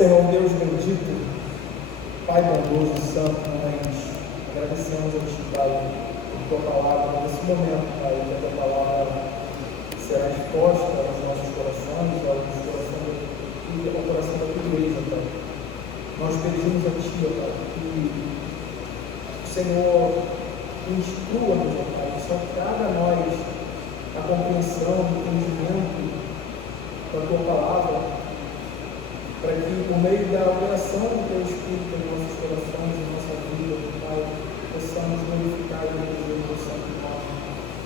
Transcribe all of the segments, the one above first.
Senhor Deus bendito, Pai bondoso e santo, nós agradecemos a Ti, Pai, por Tua palavra nesse momento, Pai, que a Tua palavra será exposta aos nossos corações, aos corações e ao coração da Tua igreja, Pai. Nós pedimos a Ti, Pai, que o Senhor instrua-nos, Pai, que só traga a nós a compreensão, o entendimento da Tua palavra, para que, por meio da operação do Teu Espírito em nossos corações, em nossa vida, Pai, possamos glorificar e bendizer o Teu santo nome.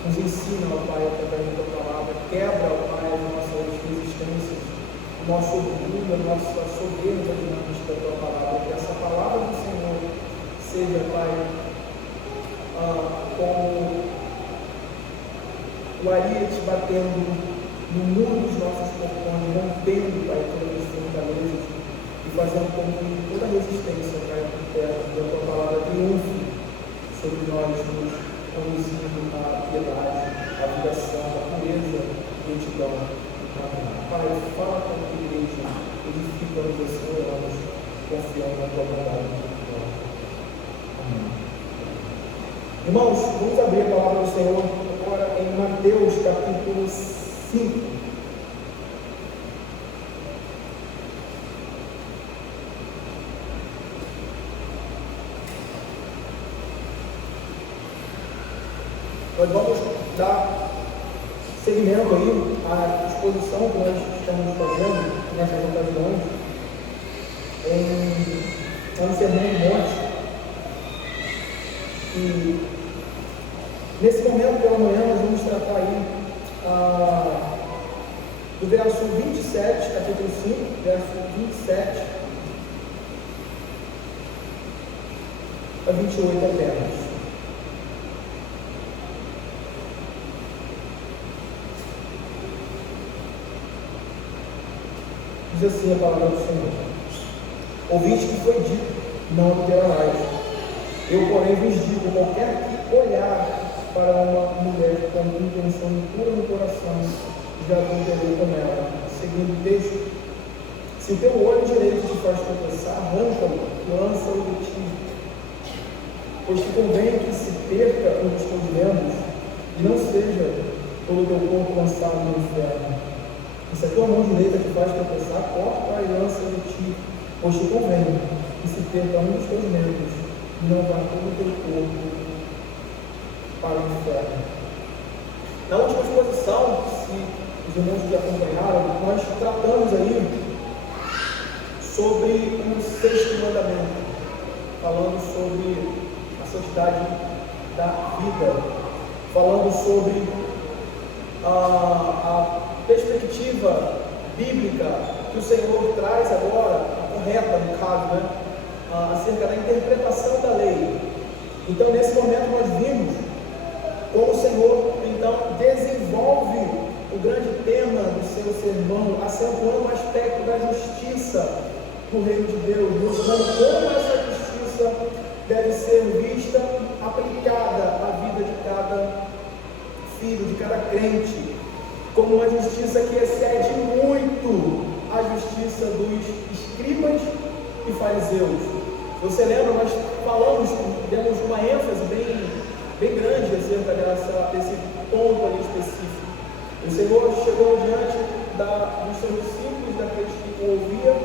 Nos ensina, ó Pai, através da Tua palavra, quebra, ó Pai, as nossas resistências, o nosso orgulho, a nossa soberba diante da Tua palavra, que essa palavra do Senhor seja, Pai, como o ariete batendo no muro dos nossos portões, rompendo, Pai, todas as fortalezas e fazendo com que toda resistência, Pai, por terra, da Tua palavra triunfe sobre nós, nos conduzindo à piedade, à ligação, à pureza e retidão. Pai, fala com a Tua igreja, edifica-nos assim, oramos, confiando na Tua bondade. Amém. Irmãos, vamos abrir a palavra do Senhor agora em Mateus capítulo 5. Nós vamos dar seguimento aí à exposição que nós estamos fazendo nessas ocasiões no Sermão do Monte. E nesse momento pela manhã nós vamos tratar aí do verso 27, capítulo 5, verso 27 a 28 apenas. Diz assim a palavra do Senhor: ouviste que foi dito, não adulterarás. Eu, porém, vos digo, qualquer que olhar para uma mulher com intenção impura no coração, já adulterou com ela. Segundo o texto: se o teu olho direito te faz tropeçar, arranca-o e lança-o de ti. Pois te convém que se perca um dos teus membros, e não seja todo o teu corpo lançado no inferno. E se a tua mão direita te faz tropeçar, corta e lança de ti. Pois te convém que se perca um dos teus membros, e não vá todo o teu corpo para o inferno. Na última exposição, se os irmãos já acompanharam, nós tratamos aí sobre o sexto mandamento, falando sobre a santidade da vida, falando sobre a perspectiva bíblica que o Senhor traz agora, a correta no caso, né? Acerca da interpretação da lei. Então, nesse momento nós vimos como o Senhor, então, desenvolve o grande tema do seu sermão, acentuando o aspecto da justiça no reino de Deus, mostrando como essa justiça deve ser vista, aplicada à vida de cada filho, de cada crente, como uma justiça que excede muito a justiça dos escribas e fariseus. Você lembra, nós falamos, demos uma ênfase bem grande acerca desse ponto ali específico. O Senhor chegou diante dos seus discípulos, daqueles que o ouviam,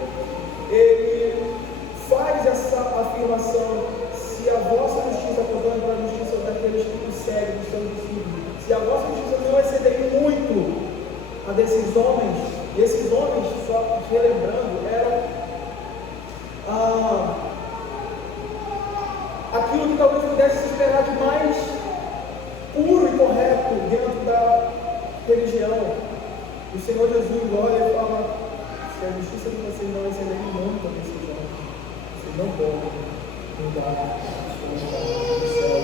ele faz essa afirmação: se a vossa justiça, portanto, para a justiça daqueles que o seguem, dos seus discípulos, se a vossa justiça não exceder muito a desses homens, e esses homens, só relembrando, eram aquilo que talvez pudesse se esperar de mais puro e correto dentro da religião. O Senhor Jesus olha e fala: se a justiça de vocês não exceder muito a desses homens, vocês não podem mudar o céu.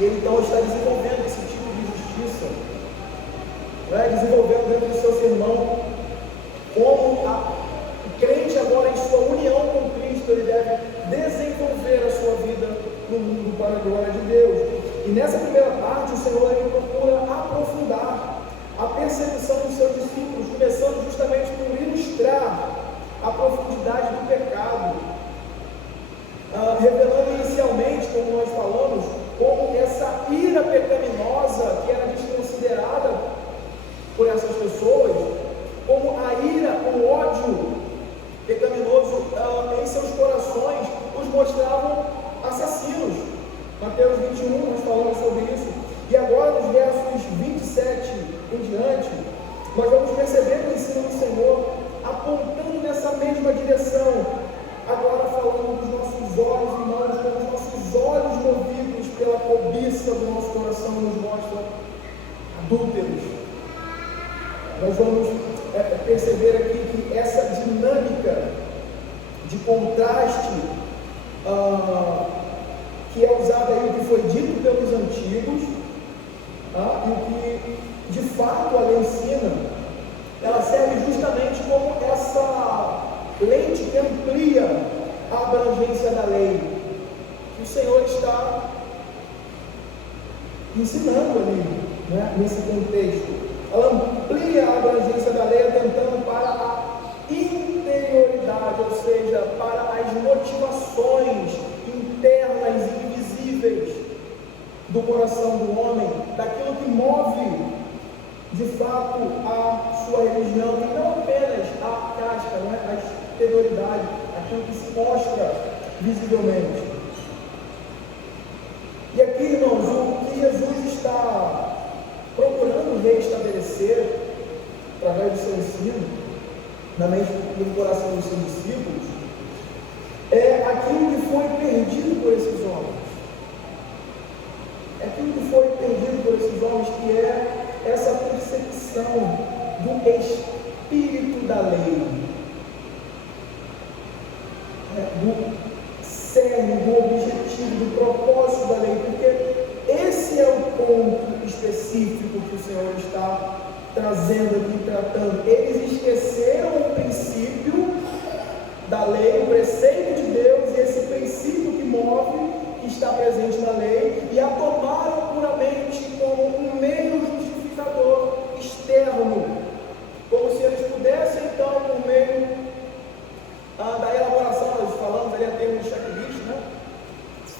E ele então está desenvolvendo esse tipo de justiça, desenvolvendo dentro do seu sermão como o crente agora, em sua união com Cristo, ele deve desenvolver a sua vida no mundo para a glória de Deus. E nessa primeira parte, o Senhor ele procura aprofundar a percepção dos seus discípulos, começando justamente por ilustrar a profundidade cobiça do nosso coração nos mostra adúlteros. Nós vamos perceber aqui que essa dinâmica de contraste que é usada aí, o que foi dito pelos antigos, e o que de fato a lei ensina, ela serve justamente como essa lente que amplia a abrangência da lei, que o Senhor está ensinando ali, né, nesse contexto. Ela amplia a abrangência da lei, atentando para a interioridade, ou seja, para as motivações internas e invisíveis do coração do homem, daquilo que move de fato a sua religião, e não apenas a casca, né, a exterioridade, aquilo que se mostra visivelmente. E aqui, irmãos, o que Jesus está procurando reestabelecer através do seu ensino, na mente e no coração dos seus discípulos, é aquilo que foi perdido por esses homens. É aquilo que foi perdido por esses homens, que é essa percepção do espírito da lei, do cerne, do objetivo, do propósito da lei, porque esse é o ponto específico que o Senhor está trazendo aqui, tratando. Eles esqueceram o princípio da lei, o preceito de Deus, e esse princípio que move, que está presente na lei, e a tomaram puramente como um meio justificador externo, como se eles pudessem, então, por meio da elaboração, nós falamos ali a termo de checklist, né?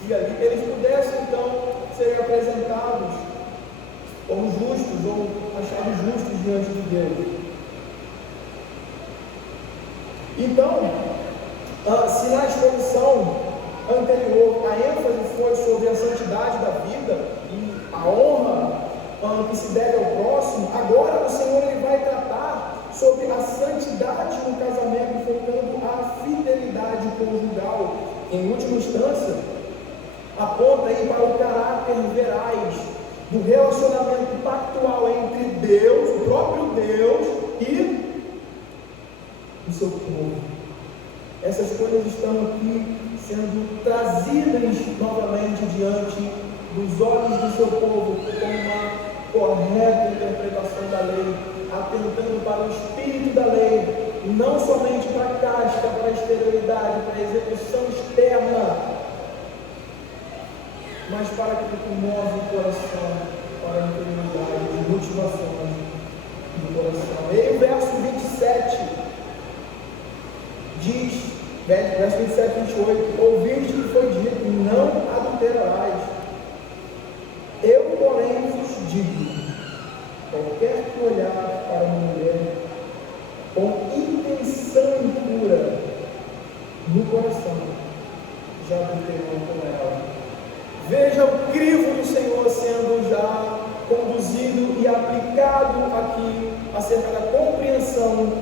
E ali eles pudessem, então, serem apresentados como justos ou achados justos diante de Deus. Então, se na exposição anterior a ênfase foi sobre a santidade da vida e a honra que se deve ao próximo, agora o Senhor ele vai tratar sobre a santidade no casamento, focando a fidelidade conjugal. Em última instância, aponta aí para o caráter veraz do relacionamento pactual entre Deus, o próprio Deus, e o seu povo. Essas coisas estão aqui sendo trazidas novamente diante dos olhos do seu povo, com uma correta interpretação da lei, atentando para o espírito da lei, não somente para a casca, para a exterioridade, para a execução externa, mas para aquilo que move o coração, para a interioridade, as motivações do coração. E o verso 27 diz, verso 27 e 28, ouviste que foi dito, não adulterarás. Eu, porém, vos digo, qualquer que olhar para uma mulher com intenção impura no coração, já adulterou com ela. Veja o crivo do Senhor sendo já conduzido e aplicado aqui acerca da compreensão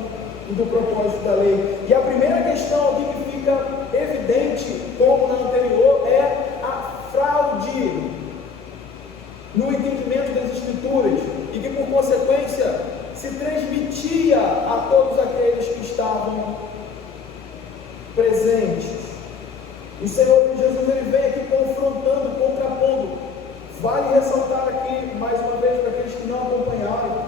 e do propósito da lei. E a primeira questão aqui que fica evidente, como na anterior, é a fraude no entendimento das Escrituras, e que por consequência se transmitia a todos aqueles que estavam presentes. O Senhor Jesus ele vem aqui confrontando, contrapondo. Vale ressaltar aqui mais uma vez para aqueles que não acompanharam,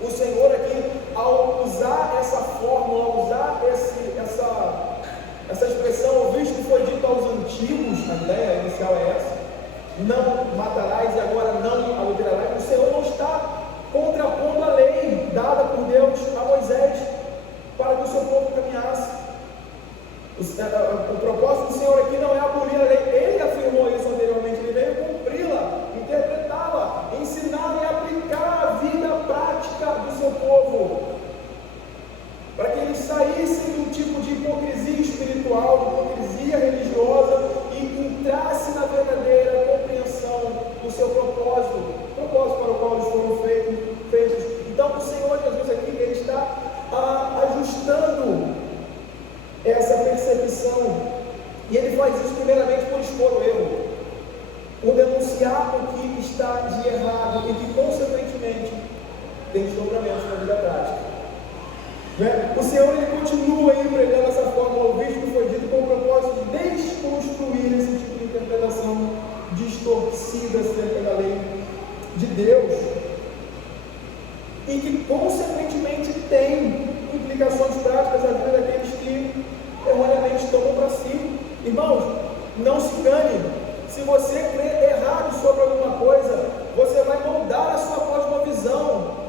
o Senhor aqui, ao usar essa fórmula, ao usar essa expressão, visto que foi dito aos antigos, a ideia inicial é essa, não matarás e agora não adulterarás. O Senhor não está contrapondo a lei dada por Deus a Moisés para que o seu povo caminhasse. O propósito do Senhor aqui não é abolir a lei, ele afirmou isso anteriormente, ele veio cumpri-la, interpretá-la, ensiná-la e aplicar a vida prática do seu povo, para que eles saíssem do tipo de hipocrisia espiritual, de hipocrisia religiosa, e entrassem na verdadeira compreensão do seu propósito para o qual eles foram feitos. Então o Senhor Jesus aqui, ele está ajustando essa percepção, e ele faz isso primeiramente por expor o erro. por denunciar o que está de errado e que, consequentemente, tem desdobramentos na vida prática. O Senhor ele continua aí pregando essa fórmula, o vídeo que foi dito com o propósito de desconstruir esse tipo de interpretação distorcida acerca da lei de Deus e que, consequentemente, tem implicações práticas na vida daqueles que erroneamente tomam para si. Irmãos, não se engane. Se você crê errado sobre alguma coisa, você vai moldar a sua cosmovisão.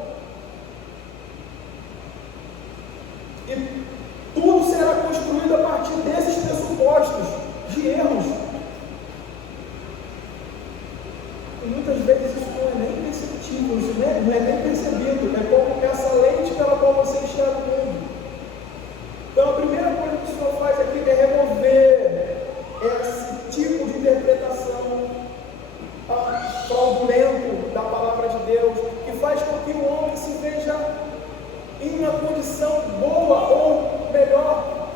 E tudo será construído a partir desses pressupostos de erros. E muitas vezes isso não é nem perceptível, isso não é nem percebido. É como essa lente pela qual você enxerga o mundo. Então a primeira coisa que o Senhor faz aqui é remover esse tipo de interpretação fraudulento da palavra de Deus, que faz com que o homem se veja em uma condição boa, ou melhor,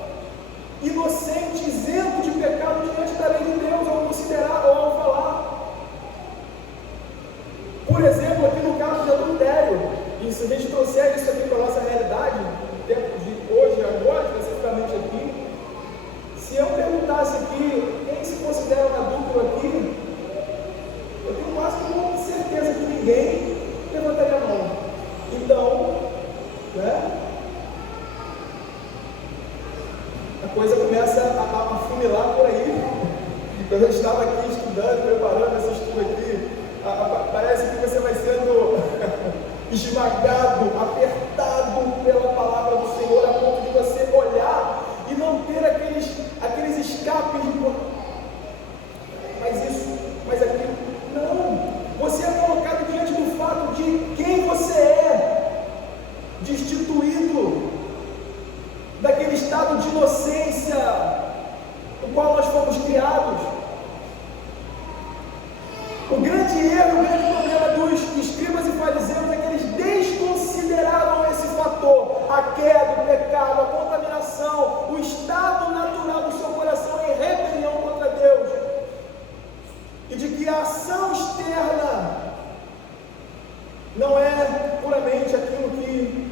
inocente, isento de pecado diante da lei de Deus, ao considerar ou ao falar. Por exemplo, aqui no caso de adultério, e se a gente trouxer isso aqui para a nossa realidade, no tempo de hoje, agora, especificamente aqui, se eu perguntasse aqui, quem se considera um adúltero aqui, eu tenho quase com certeza que ninguém levantaria a mão. Então, a coisa começa a funilar por aí. Quando eu estava aqui estudando, preparando esse estudo aqui, parece que você vai sendo esmagado, apertado pela palavra do Senhor, a ponto de você olhar e não ter aqueles escapes de mas isso, mas aquilo. Não, você é colocado diante do fato de quem você é, destituído daquele estado de inocência no qual nós fomos criados. O grande erro, o grande problema dos escribas e fariseus é que eles desconsideraram esse fator, a queda, o pecado, a contaminação, o estado natural do seu coração em rebelião contra Deus, e de que a ação externa não é puramente aquilo que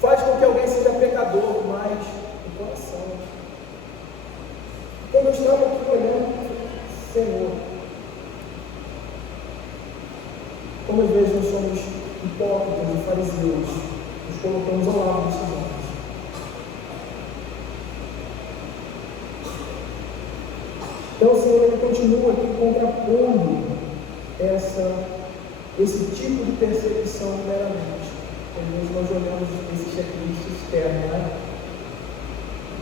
faz com que alguém seja pecador, mas o coração. Quando eu estava aqui olhando, Senhor, como às vezes nós somos hipócritas e fariseus, nos colocamos ao lado desses homens. Então o Senhor ele continua aqui contrapondo esse tipo de perseguição meramente. Às vezes nós olhamos esse checklist externo, né?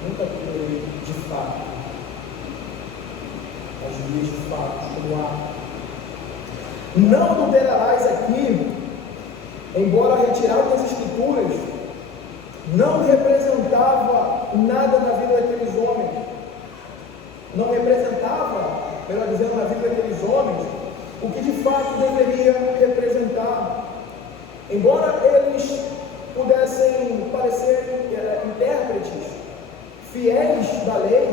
Nunca foi de fato, as vias de fato, como há. Não adulterarás aqui, embora retirado das Escrituras, não representava nada na vida daqueles homens. Não representava, melhor dizendo, na vida daqueles homens, o que de fato deveria representar. Embora eles pudessem parecer intérpretes fiéis da lei,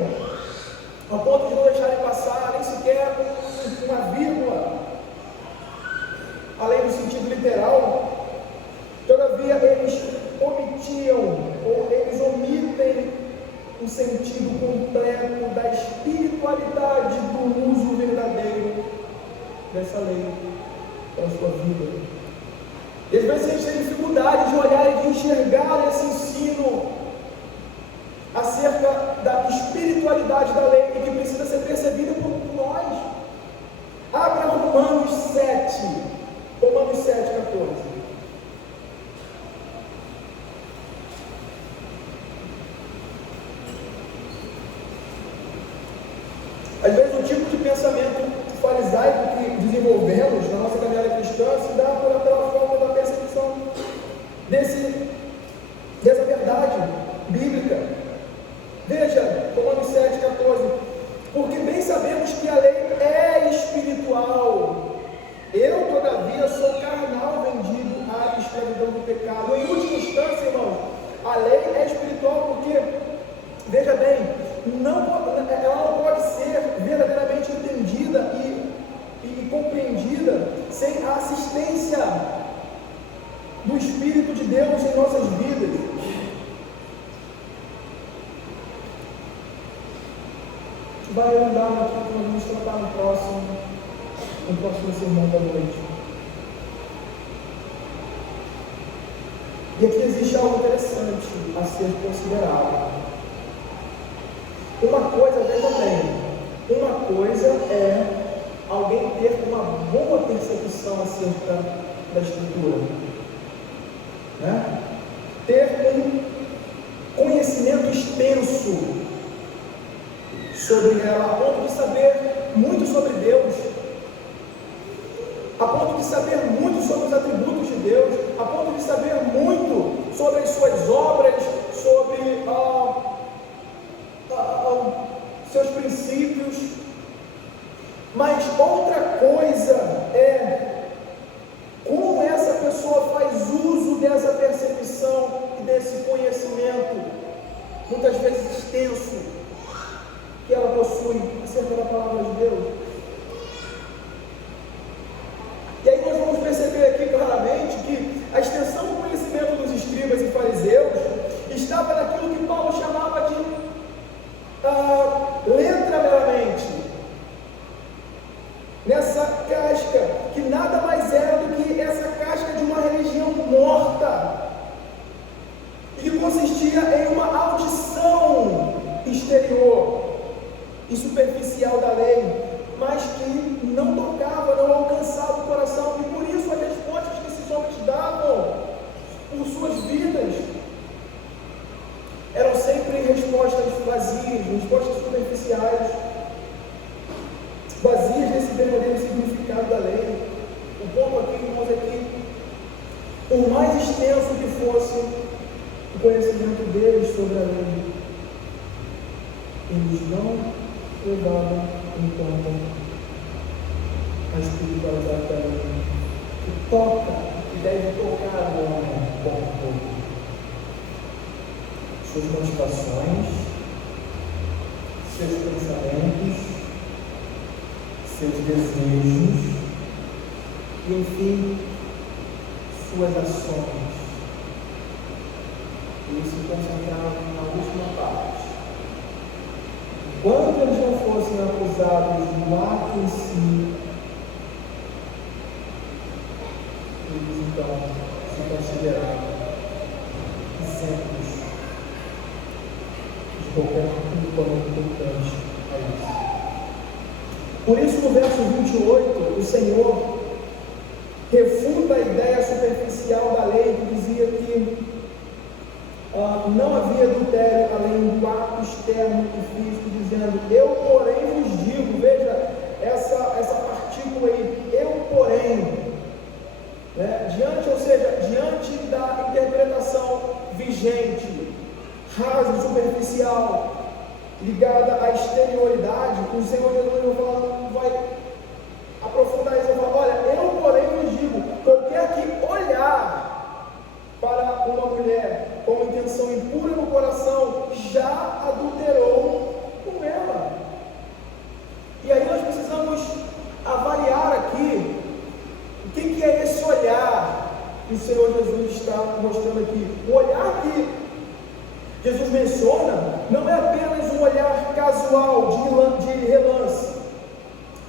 ao ponto de não deixarem passar nem sequer uma vírgula, além do sentido literal, todavia eles omitiam, ou eles omitem o sentido completo da espiritualidade do uso verdadeiro dessa lei para a sua vida. E às vezes a gente tem dificuldade de olhar e de enxergar esse ensino acerca da espiritualidade da lei, que precisa ser percebida por nós. Abra Romanos 7, 14. Às vezes o tipo de pensamento farisaico que desenvolvemos na nossa caminhada cristã se dá pela forma da percepção dessa verdade bíblica. Veja, Romanos 7,14: porque bem sabemos que a lei é espiritual, eu todavia sou carnal, vendido à escravidão do pecado. Em última instância, irmãos, a lei é espiritual porque, veja bem, ela não pode ser verdadeiramente entendida e vai ajudar naquilo que nós vamos tratar no próximo sermão da noite. E aqui existe algo interessante a ser considerado. Uma coisa, veja bem, uma coisa é alguém ter uma boa percepção acerca da Escritura, né? Ter um conhecimento extenso sobre ela, a ponto de saber muito sobre Deus, a ponto de saber muito sobre os atributos de Deus, a ponto de saber muito sobre as suas obras, sobre seus princípios. Mas outra coisa é como essa pessoa faz uso dessa percepção e desse conhecimento, muitas vezes extenso, que ela possui acerca da palavra de Deus. E aí nós vamos perceber aqui claramente que a extensão do conhecimento dos escribas e fariseus estava naquilo que Paulo chamava de letra meramente, nessa casca, que nada mais era do que essa casca de uma religião morta, e que consistia em uma audição exterior e superficial da lei, mas que não tocava, não alcançava o coração, e por isso as respostas que esses homens davam por suas vidas eram sempre respostas vazias, respostas superficiais, vazias desse verdadeiro significado da lei. O ponto aqui, irmãos, é que por mais extenso que fosse o conhecimento deles sobre a lei, eles não levavam em conta a espiritualidade da lei, que toca, que deve tocar o homem como todo. Suas motivações, seus pensamentos, seus desejos e, enfim, suas ações. Eles se concentravam na última parte. Enquanto eles não fossem acusados do ato em si, eles então se consideravam isentos de qualquer culpa importante a isso. Por isso, no verso 28, o Senhor refuta a ideia superficial da lei, que dizia que não havia adultério além do ato externo e físico, dizendo: eu porém vos digo. Veja essa partícula aí, eu porém, né? Diante da interpretação vigente, rasa, superficial, ligada à exterioridade, o Senhor Jesus vai aprofundar isso e falar: olha, eu porém vos digo, qualquer que olhar para uma mulher com intenção impura no coração, já adulterou com ela. E aí nós precisamos avaliar aqui o que é esse olhar que o Senhor Jesus está mostrando aqui. O olhar que Jesus menciona não é apenas um olhar casual, de relance.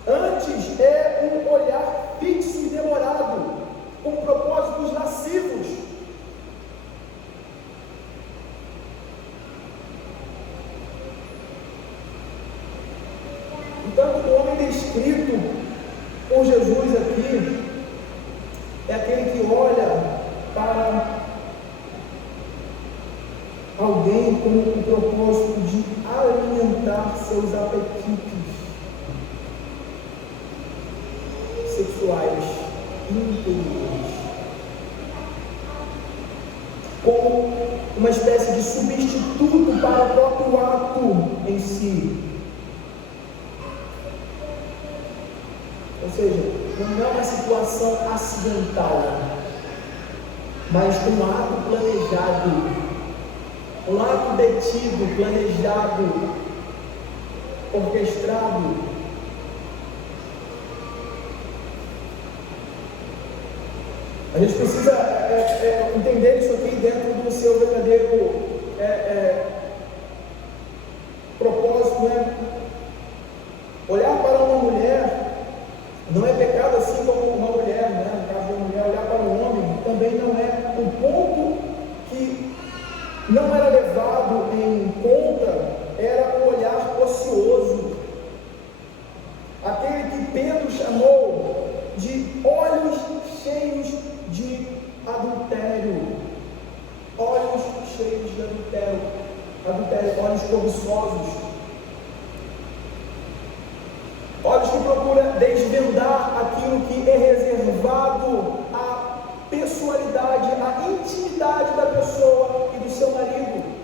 Antes é um olhar fixo e demorado, com propósitos lascivos. Então, o homem descrito por Jesus aqui é aquele que olha para alguém com o propósito de alimentar seus apetites sexuais interiores, como uma espécie de substituto para o próprio ato em si. Ou seja, não é uma situação acidental, mas um ato planejado, um ato detido, planejado, orquestrado. A gente precisa entender isso aqui dentro do seu verdadeiro propósito, né? adultério, olhos cobiçosos, olhos que procuram desvendar aquilo que é reservado à pessoalidade, à intimidade da pessoa e do seu marido.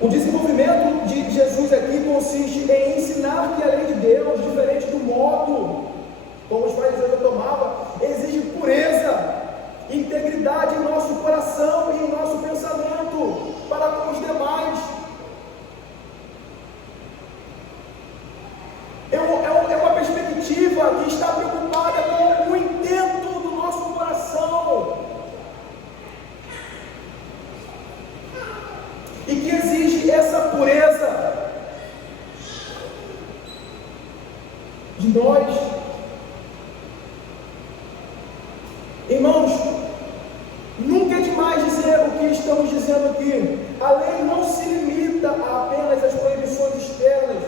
O desenvolvimento de Jesus aqui consiste em ensinar que a lei de Deus, diferente do modo como os fariseus a tomavam, exige pureza, integridade em nosso coração e em nosso pensamento para com os demais. É uma perspectiva que está preocupada com o intento do nosso coração e que exige essa pureza de nós. Irmãos, nunca é demais dizer o que estamos dizendo aqui. A lei não se limita a apenas às proibições externas,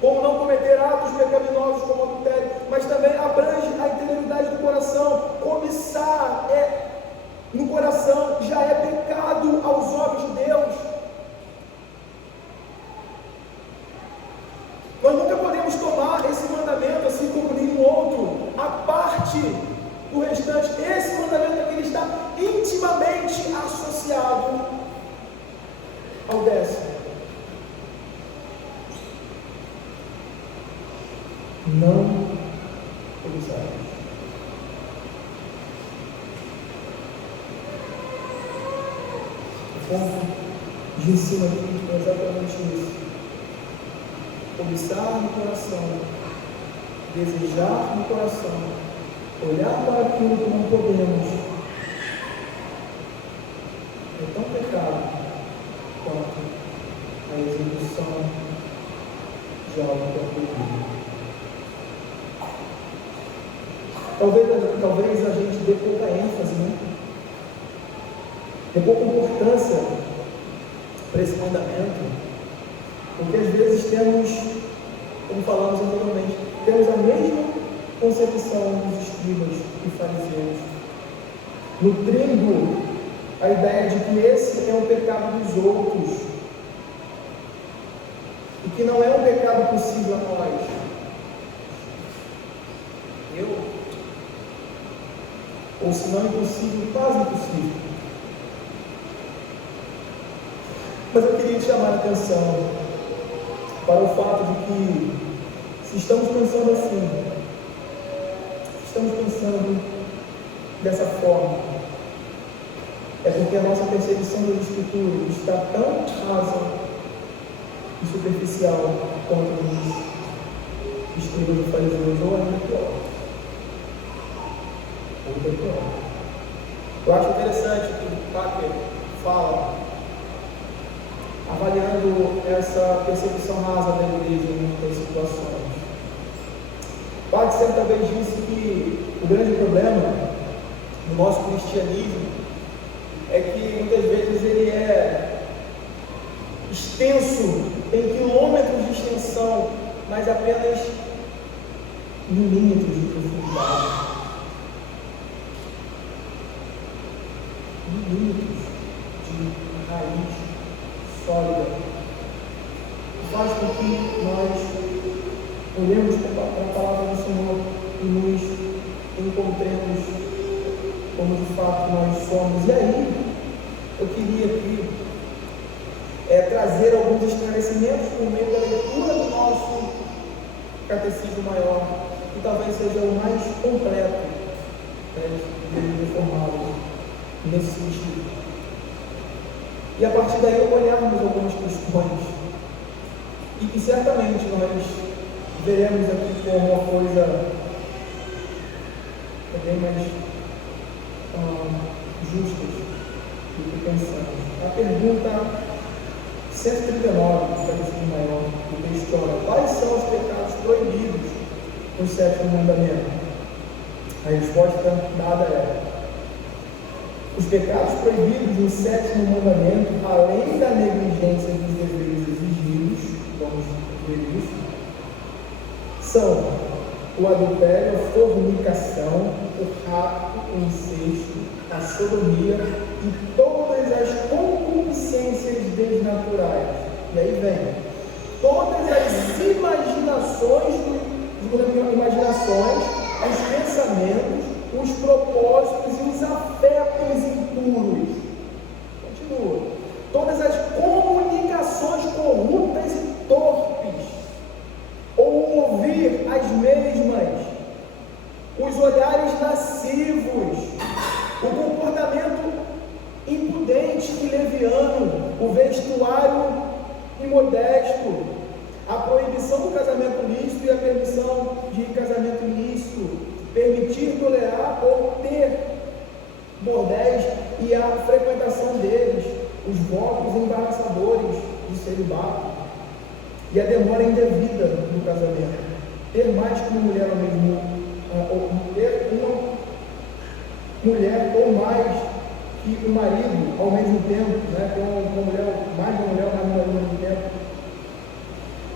como não cometer atos pecaminosos como adultério, mas também abrange a integridade do coração. Cobiçar no coração já é pecado aos olhos de Deus. Nós nunca podemos tomar esse mandamento assim como nenhum outro, a parte do restante. Esse mandamento aqui está intimamente associado ao 10º. Não cobiçarás. O ponto de ensino aqui é exatamente isso. Cobiçar no coração, desejar no coração, olhar para aquilo que não podemos, é tão pecado quanto a execução de algo que é proibido. Talvez a gente dê pouca ênfase, né? Dê pouca importância para esse mandamento, porque às vezes temos, como falamos anteriormente, temos a mesma concepção dos escribas e fariseus, nutrindo a ideia de que esse é um pecado dos outros e que não é um pecado possível a nós. Ou se não impossível, quase impossível. Mas eu queria chamar a atenção para o fato de que, se estamos pensando assim, se estamos pensando dessa forma, é porque a nossa percepção das Escrituras está tão rasa e superficial quanto os escribas e fariseus, ou ainda pior. Eu acho interessante que o Packer fala, avaliando essa percepção rasa da igreja em muitas situações. Packer certa vez disse que o grande problema do nosso cristianismo é que muitas vezes ele é extenso, tem quilômetros de extensão, mas apenas milímetros de profundidade. Milímetros de raiz sólida, faz com que nós olhemos para a palavra do Senhor e nos encontremos como de fato nós somos. E aí, eu queria aqui trazer alguns esclarecimentos por meio da leitura do nosso Catecismo Maior, que talvez seja o mais completo de reformados nesse sentido. E a partir daí olharmos algumas questões e que certamente nós veremos aqui como uma coisa bem mais justa do que pensamos. A pergunta 139 do Catecismo Maior do questiona: quais são os pecados proibidos no 7º mandamento? A resposta dada é: os pecados proibidos no 7º mandamento, além da negligência dos deveres exigidos, vamos ver isso, são o adultério, a fornicação, o rapto, o incesto, a sodomia e todas as concupiscências desnaturais. E aí vem todas as imaginações, os pensamentos, os propósitos e os afetos impuros. Continua. Todas as comunicações corruptas e torpes, ou ouvir as mesmas, os olhares lascivos, o comportamento impudente e leviano, o vestuário imodesto, a proibição do casamento lícito e a permissão de casamento ilícito, permitir, tolerar ou ter bordéis e a frequentação deles, os votos embaraçadores de celibato e a demora indevida do casamento, ter mais que uma mulher ao mesmo ou ter uma mulher ou mais que o marido ao mesmo tempo, né? Ter uma mulher, mais de uma mulher, mais de um marido ao mesmo tempo.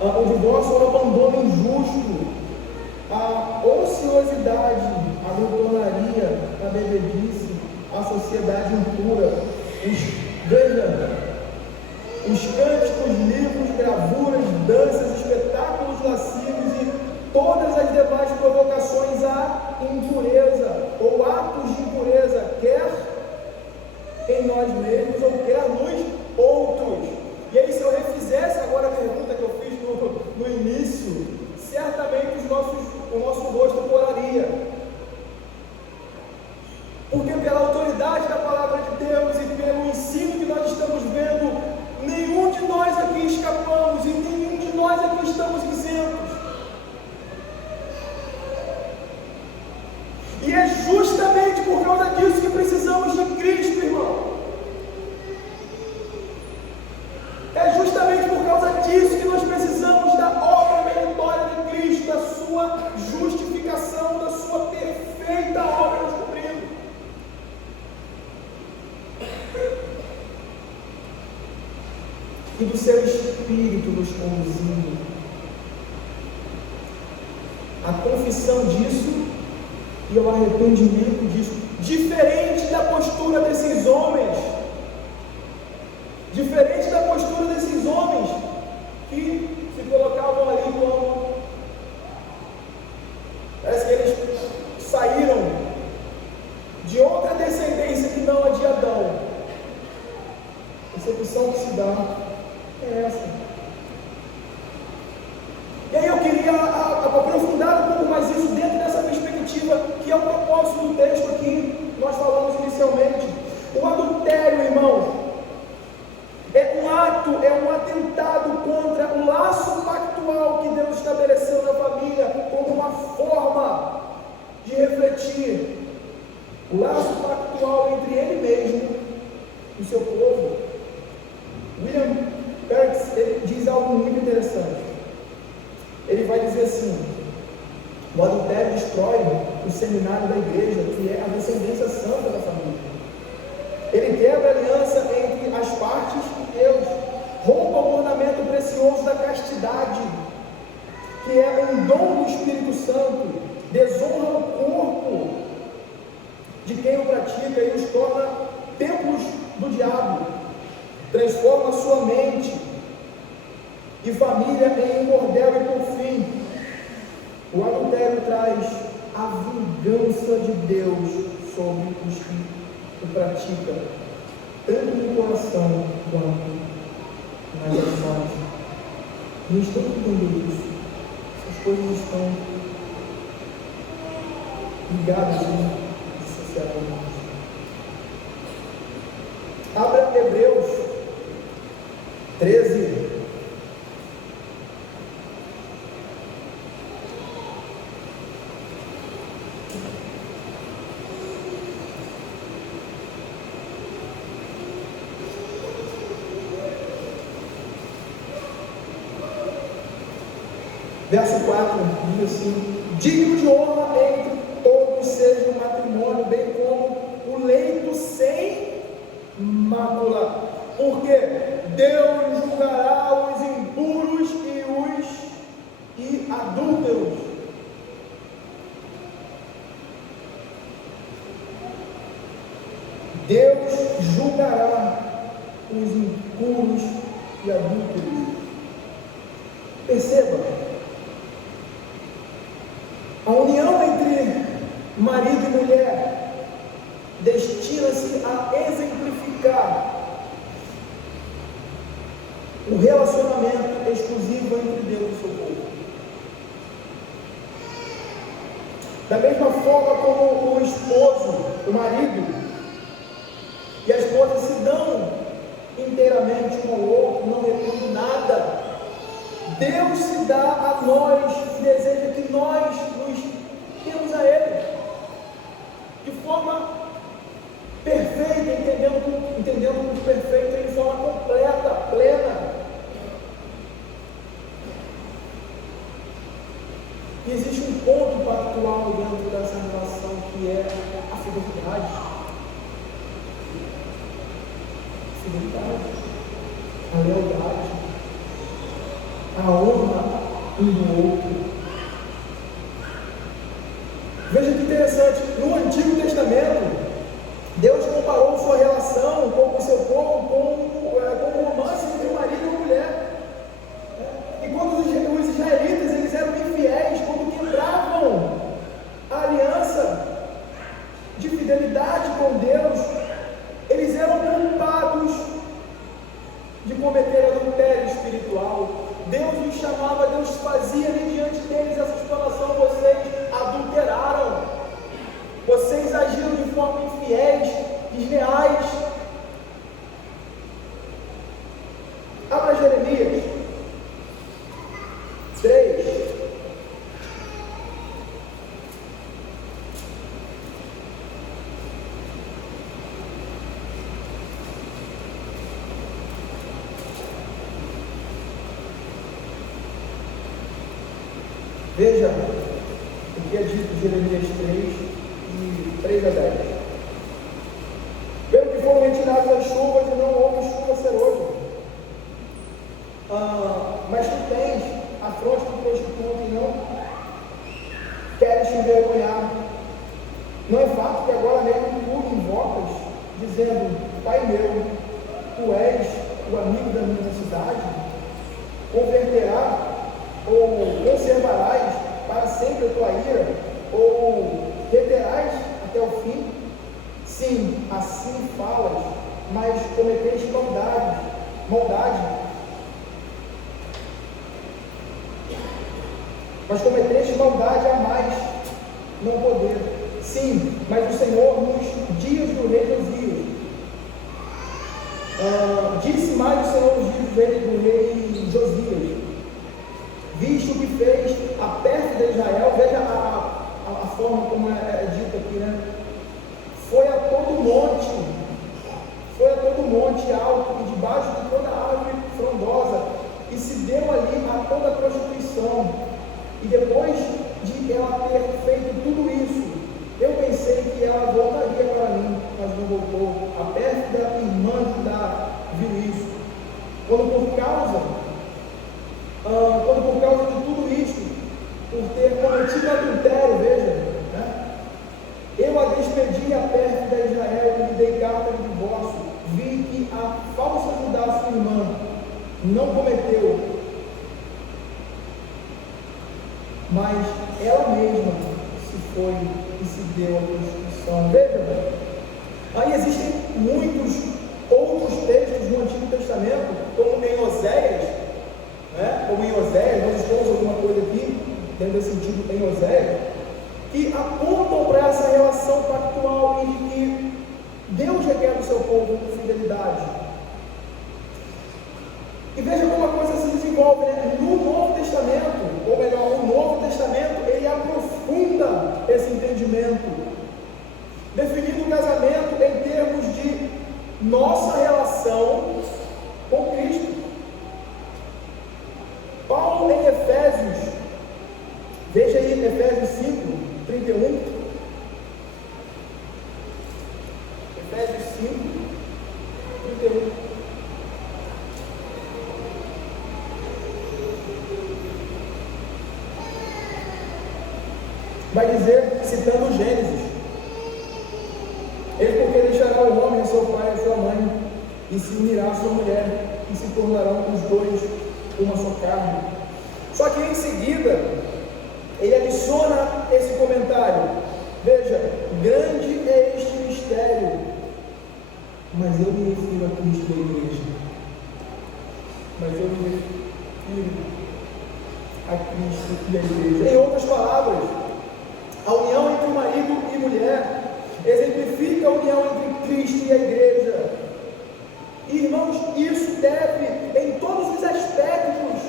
O divórcio é um abandono injusto, a ociosidade, a glutonaria, a bebedice, a sociedade impura, os cânticos, livros, gravuras, danças, espetáculos lascivos e todas as demais provocações à impureza ou atos de impureza, quer em nós mesmos ou quer nos outros. E aí, se eu refizesse agora a pergunta que eu fiz no início, certamente o nosso rosto colaria. Porque pela autoridade da palavra de Deus e pelo ensino que nós estamos vendo, nenhum de nós aqui escapamos e nenhum de nós aqui estamos isentos. E é justamente por causa disso que precisamos de Cristo, irmão. É justamente por causa disso que nós precisamos da obra meritória de Cristo, da sua justificação, da sua perfeita obra nos cumprindo. E do seu Espírito nos conduzindo. A confissão disso e o arrependimento disso, diferente da postura desses homens, que se colocavam ali como, parece que eles saíram de outra descendência que não a de Adão. A percepção que se dá é essa. E aí eu queria aprofundar um pouco mais isso dentro dessa perspectiva, que é o propósito do texto aqui, que nós falamos inicialmente. O adultério, irmão, é um atentado contra o laço pactual que Deus estabeleceu na família, como uma forma de refletir o laço pactual entre Ele mesmo e o seu povo. William Perkins, ele diz algo muito interessante. Ele vai dizer assim: o adultério destrói o seminário da igreja, que é a descendência santa da família. Ele quebra a aliança entre as partes e Deus, rouba o ornamento precioso da castidade, que é um dom do Espírito Santo, desonra o corpo de quem o pratica e os torna templos do diabo, transforma a sua mente e família em um bordel. E por fim, o adultério traz a vingança de Deus sobre os que o pratica, tanto no coração quanto nas ações. E eles têm que entender isso. Essas coisas estão ligadas associadamente. Abra Hebreus 13. Verso 4 diz assim: digno de honra entre todos seja o matrimônio, bem como o leito sem mácula, porque Deus julgará os impuros e adúlteros. Deus julgará os impuros e adúlteros. Perceba, a união entre marido e mulher destina-se a exemplificar o relacionamento exclusivo entre Deus e seu povo. Da mesma forma como o esposo, o marido e a esposa se dão inteiramente um ao outro, não retendo nada, Deus se dá a nós, deseja que nós nos demos a Ele de forma perfeita, entendendo o perfeito de forma completa, plena. E existe um ponto pactual dentro dessa relação que é a fidelidade. A lealdade, a honra um do outro. Veja que interessante, no Antigo Testamento, Deus comparou sua relação com o seu povo com o romance entre o marido e a mulher. E quando os israelitas eles eram infiéis, quando quebravam a aliança de fidelidade com Deus, eles eram culpados de cometer adultério espiritual. Deus os chamava, Deus fazia diante deles essa explanação: vocês adulteraram, vocês agiram de forma infiéis, desleais. Abra Jeremias 3. Veja o que é dito em Jeremias 3, de 3 a 10. Pelo que foram retiradas as chuvas e não houve chuva serôdia. Mas tu tens a fronte do prostituto e não queres te envergonhar. Não é fato que agora mesmo tu invocas, dizendo: Pai meu, tu és o amigo da minha cidade? Converterá ou conservarás para sempre a tua ira, ou reterás até o fim? Sim, assim falas, mas cometeste maldade. Mas cometeste maldade a mais não poder. Sim, mas o Senhor nos dias do rei Josias, disse mais o Senhor nos dias do rei Josias, visto que fez a pérfida Israel. Veja a forma como é dito aqui, né? Foi a todo monte alto e debaixo de toda árvore frondosa, e se deu ali a toda a prostituição. E depois de ela ter feito tudo isso, eu pensei que ela voltaria para mim, mas não voltou. A pérfida irmã de Judá viu isso. Quando por causa de tudo isto, por ter cometido adultério, veja, né? Eu a despedi a pérfida Israel e lhe dei carta de divórcio. Vi que a falsa Judá, sua irmã, não cometeu, mas ela mesma se foi e se deu à prostituição. Veja, aí existem muitos outros textos no Antigo Testamento, como em Oséias, né? Como em Oséias, nós expomos alguma coisa aqui, dentro desse sentido, em Oséias, que apontam para essa relação pactual em que Deus requer do seu povo fidelidade. E veja como a coisa se desenvolve, né? No Novo Testamento, ou melhor, o Novo Testamento, ele aprofunda esse entendimento, definindo o casamento em termos de nossa relação com Cristo. Paulo em Efésios, veja aí Efésios 5, 31. Efésios 5, 31. Vai dizer, citando Gênesis: eis porque deixará o o homem a seu pai e a sua mãe, e se unirá a sua mulher, e se tornarão os dois uma só carne. Só que em seguida, ele adiciona esse comentário: veja, grande é este mistério, mas eu me refiro a Cristo da igreja. Mas eu me refiro a Cristo da igreja. Em outras palavras, a união entre o marido e mulher exemplifica a união entre Cristo e a igreja. Irmãos, isso deve, em todos os aspectos,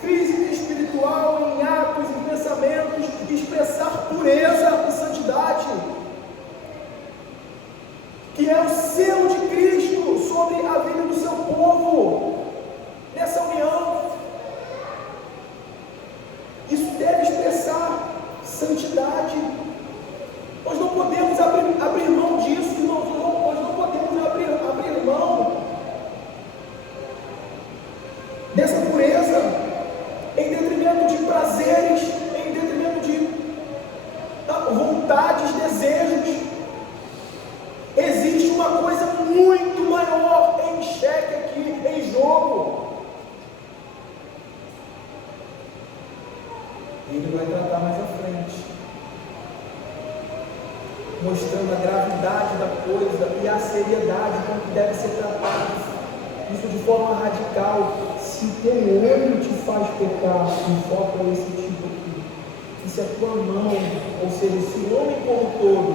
físico e espiritual, em atos e pensamentos, expressar pureza e santidade, que é o selo de Cristo sobre a vida do seu povo, nessa união. Isso deve expressar santidade. Nós não podemos abrir mão disso, irmãos. Nós não podemos abrir mão dessa pureza em detrimento de prazeres, em detrimento de vontades, desejos. Existe uma coisa muito maior em xeque aqui, em jogo. Ele vai tratar mais à frente, mostrando a gravidade da coisa e a seriedade com que deve ser tratado. Isso de forma radical. Se teu olho te faz pecar, foca esse tipo aqui. E se a tua mão, ou seja, se o homem como todo,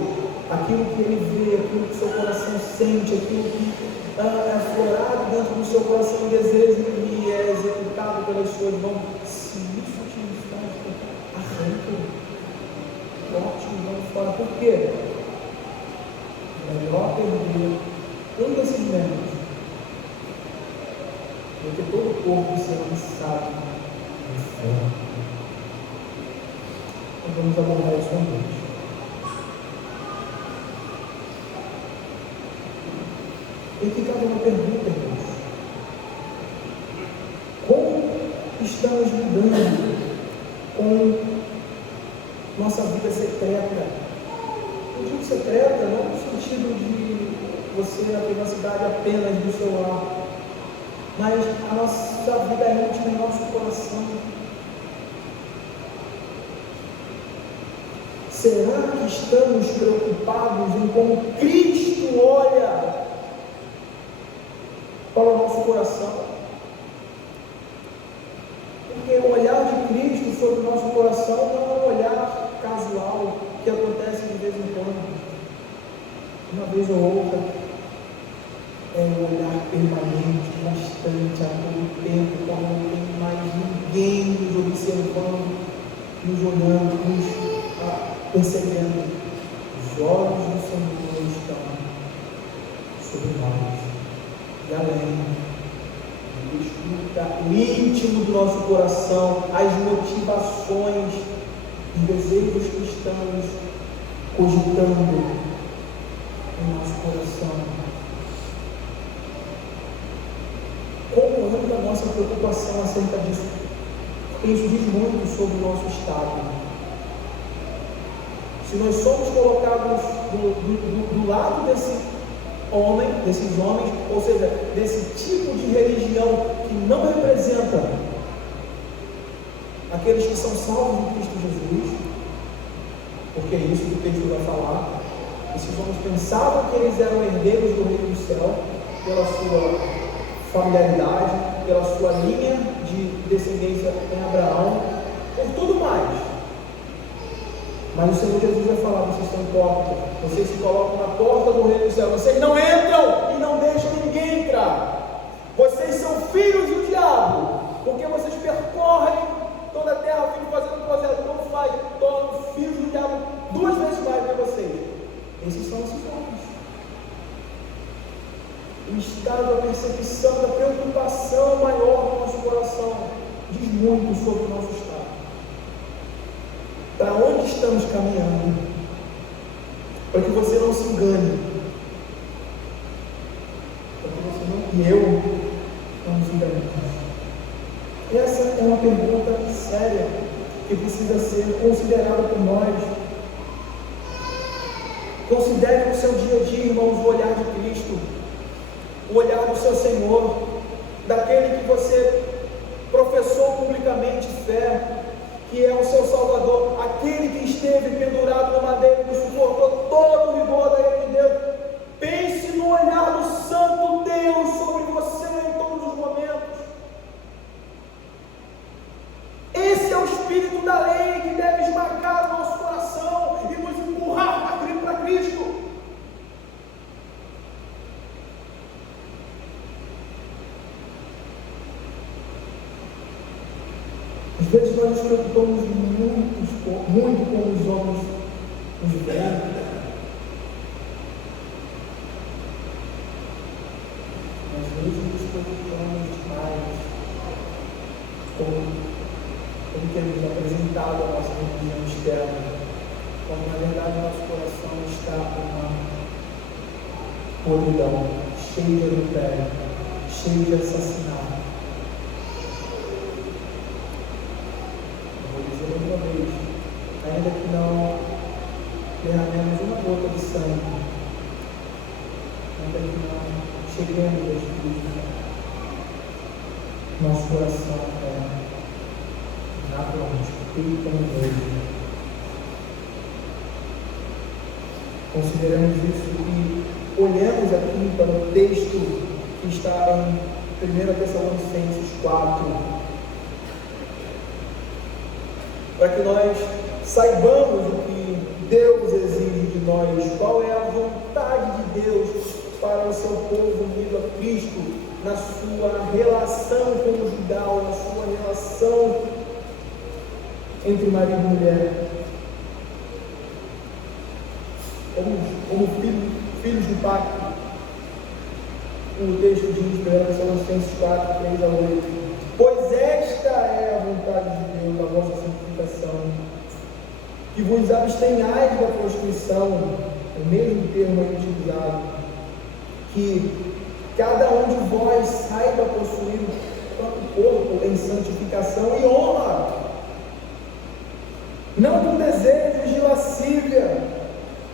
aquilo que ele vê, aquilo que seu coração sente, aquilo que é aflorado dentro do seu coração em desejo e é executado pelas suas mãos, se isso te faz pecar, arranca, corte e mão fora. Por quê? É melhor perder um desses membros do que todo o corpo ser lançado de fora. Então vamos abordar isso uma vez. E aqui cabe uma pergunta, irmãos: como estamos lidando com nossa vida secreta? Eu digo secreta não no sentido de você ter a privacidade apenas do seu lar, mas a nossa vida é íntima em nosso coração. Será que estamos preocupados em como Cristo olha para o nosso coração? Porque o olhar de Cristo sobre o nosso coração não é um olhar casual que acontece de vez em quando, uma vez ou outra. É um olhar permanente, constante, a todo tempo, quando não tem mais ninguém nos observando, nos olhando, nos percebendo. Os olhos do Senhor estão sobre nós. E além, Ele escuta o íntimo do nosso coração, as motivações, os desejos que estamos cogitando em nosso coração. Como anda a nossa preocupação acerca disso? Porque isso diz muito sobre o nosso estado. Se nós somos colocados do lado desses homens, ou seja, desse tipo de religião que não representa aqueles que são salvos em Cristo Jesus, porque é isso que o texto vai falar. Esses homens pensavam que eles eram herdeiros do reino do céu pela sua familiaridade, pela sua linha de descendência em Abraão, por tudo mais. Mas o Senhor Jesus vai falar: vocês são hipócritas, vocês se colocam na porta do reino do céu, vocês não entram e não deixam ninguém entrar. Vocês são filhos do diabo, porque vocês percorrem toda a terra fazendo projeto. Como faz? Tornam filhos do diabo 2 vezes mais que vocês. Esses são esses homens. O estado da percepção, da preocupação maior do nosso coração diz muito sobre o nosso estado. Para onde estamos caminhando? Para que você não se engane, para que você não, e eu não nos enganemos. Essa é uma pergunta séria que precisa ser considerada por nós. Considere no seu dia a dia, irmãos, o olhar de Cristo, o olhar do seu Senhor, daquele que você professou publicamente fé, que é o seu Salvador, aquele que esteve pendurado no madeiro, que suportou todo o rigor da ira de Deus. Pense no olhar do Santo Deus sobre você em todos os momentos. Esse é o espírito da lei que deve esmagar o nosso coração e nos empurrar para Cristo. Às vezes nós nos preocupamos muito com os homens nos veem. Às vezes nos preocupamos demais com temos apresentado a nossa religião externa, quando na verdade o nosso coração está com uma podridão, cheio de adultério, cheio de assassinato. Uma vez, ainda que não derramemos uma gota de sangue, ainda que não cheguemos a Cristo, nosso coração é naturalmente pecaminoso. Consideramos isso e olhamos aqui para o texto que está em 1 Tessalonicenses 4, para que nós saibamos o que Deus exige de nós, qual é a vontade de Deus para o seu povo unido a Cristo, na sua relação conjugal, na sua relação entre marido e mulher, como filhos do pacto. O texto diz, 1 Tessalonicenses 4, 3 a 8, pois esta é a vontade de Deus, a vossa santificação, que vos abstenhais da prostituição, o mesmo termo aí utilizado, que cada um de vós saiba possuir o próprio corpo em santificação e honra, não com desejos de lascívia,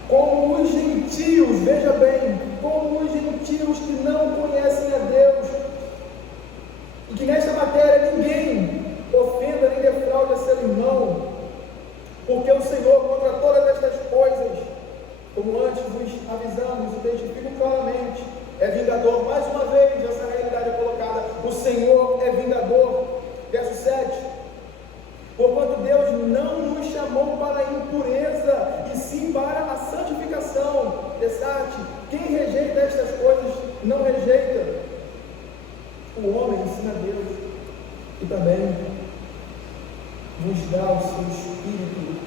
como os gentios, veja bem, como os gentios que não conhecem a Deus, e que nesta matéria ninguém ofenda nem defraude a seu irmão, porque o Senhor contra todas estas coisas, como antes vos avisamos e testifico claramente, é vingador. Mais uma vez essa realidade é colocada, o Senhor é vingador. Verso 7, porquanto Deus não nos chamou para a impureza, e sim para a santificação. Dessarte, quem rejeita estas coisas não rejeita o homem, ensina a Deus, e também nos dá o seu Espírito.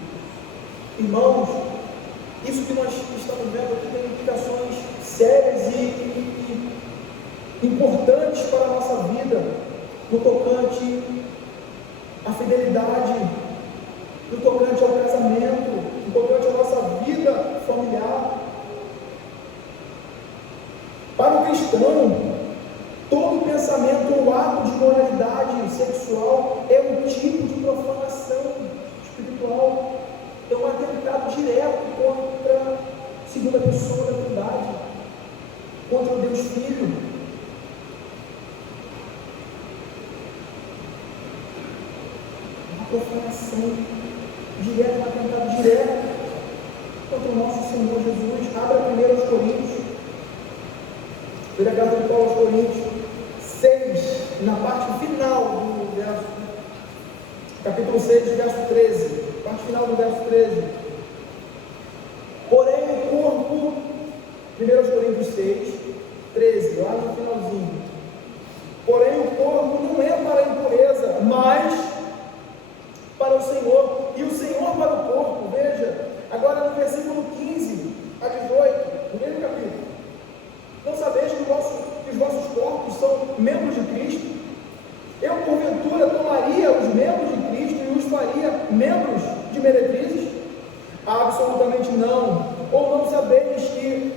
Irmãos, isso que nós estamos vendo aqui tem implicações sérias e importantes para a nossa vida, no tocante à fidelidade, no tocante ao casamento, no tocante à nossa vida familiar. Para o cristão, todo pensamento ou ato de moralidade sexual é um tipo de profanação espiritual, é um atentado direto contra a segunda pessoa da Trindade, contra o Deus Filho. Uma profanação direta, um atentado direto contra o nosso Senhor Jesus. Abra primeiro aos Coríntios, primeira carta de Paulo aos Coríntios 6, na parte final do verso, capítulo 6, verso 13, parte final do verso 13. Porém o corpo, 1 Coríntios 6, 13, lá no finalzinho, porém o corpo não é para a impureza, mas para o Senhor, e o Senhor para o corpo. Veja, agora no versículo 15 a 18, no mesmo capítulo, não sabeis que os vossos corpos são membros de Cristo? Eu, porventura, tomaria os membros de Cristo e os faria membros de meretrizes? Absolutamente não. Ou não sabeis que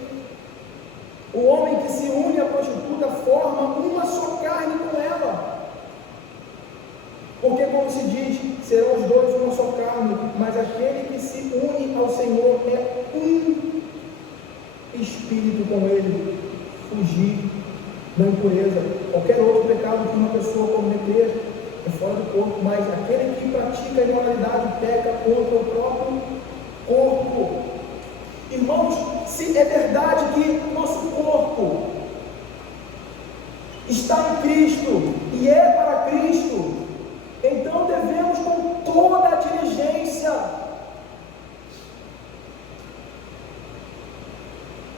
o homem que se une à prostituta forma uma só carne com ela? Porque, como se diz, serão os dois uma só carne, mas aquele que se une ao Senhor é um espírito com ele, fugir da impureza. Qualquer outro pecado que uma pessoa cometer é fora do corpo, mas aquele que pratica a imoralidade peca contra o próprio corpo. Irmãos, se é verdade que nosso corpo está em Cristo e é para Cristo, então devemos com toda a diligência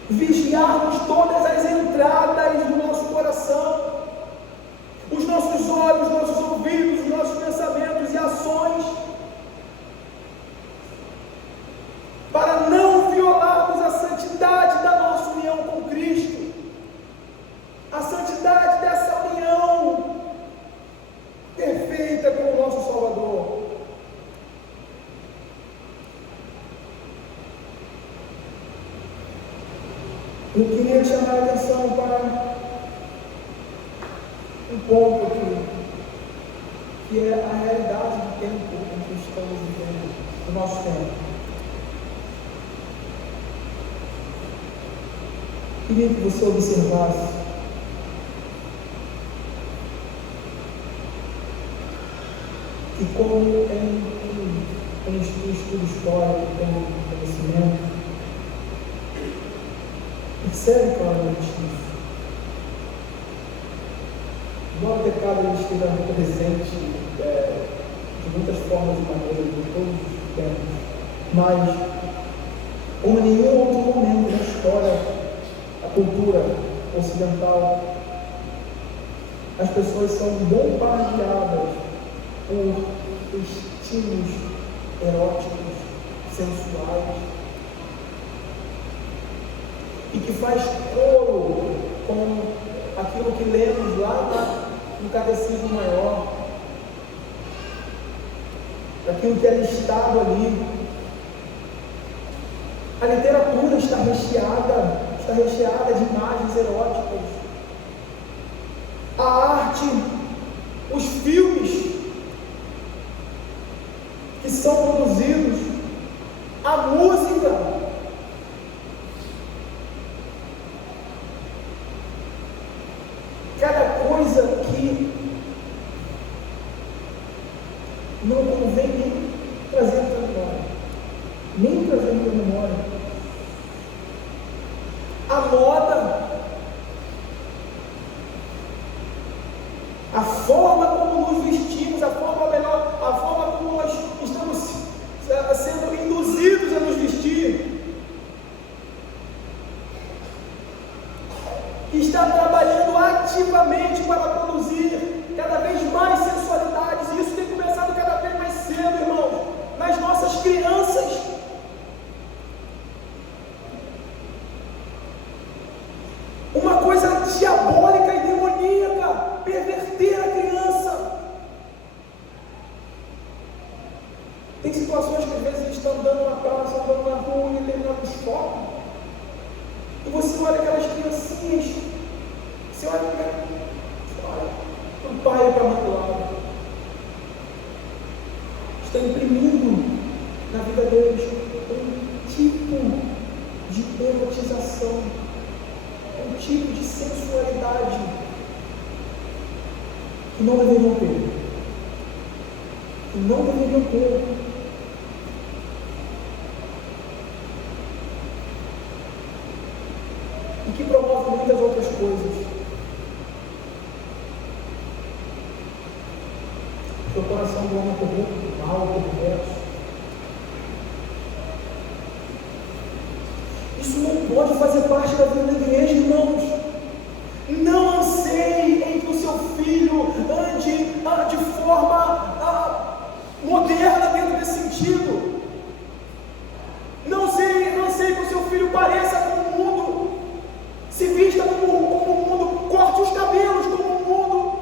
vigiarmos todas as entradas do nosso coração, os nossos olhos, nossos ouvidos, os nossos pensamentos e ações, para não violarmos a santidade da nossa união com Cristo, a santidade dessa união perfeita com o nosso Salvador. Eu queria chamar a atenção para um ponto aqui, que é a realidade do tempo em que estamos vivendo, do nosso tempo. Queria que você observasse que, como em estudo histórico, tem conhecimento, percebe claramente isso. Embora o pecado ele esteja presente de muitas formas e maneiras em todos os tempos, mas como em nenhum outro momento na história da cultura ocidental, as pessoas são bombardeadas por estímulos eróticos, sensuais, e que faz coro com aquilo que lemos lá no Catecismo Maior, aquilo que é listado ali. A literatura está recheada de imagens eróticas. A arte, os filmes que são produzidos, a música, cada coisa que não convém nem trazer para a memória, a moda, a forma como nos vestimos, a forma como nós estamos sendo induzidos a nos vestir, que está trabalhando ativamente para produzir cada vez mais sensualidades, e isso tem começado cada vez mais cedo, irmãos, nas nossas crianças. Uma coisa diabólica e demoníaca, perverter a criança. Tem situações que às vezes a gente está andando na praça, andando na rua, em determinado shopping, e você olha aquelas criancinhas, você olha para o pai e para a mãe do lado, está imprimindo na vida deles um tipo de erotização, um tipo de sensualidade que não deveriam ter. E que promove muitas outras coisas. O coração do homem corrupto, mal, perverso. Isso não pode fazer parte da vida da igreja, irmãos. Não anseie em que o seu filho ande de forma moderna dentro desse sentido. Não anseie que o seu filho pareça com o mundo, se vista como o mundo, corte os cabelos como o mundo,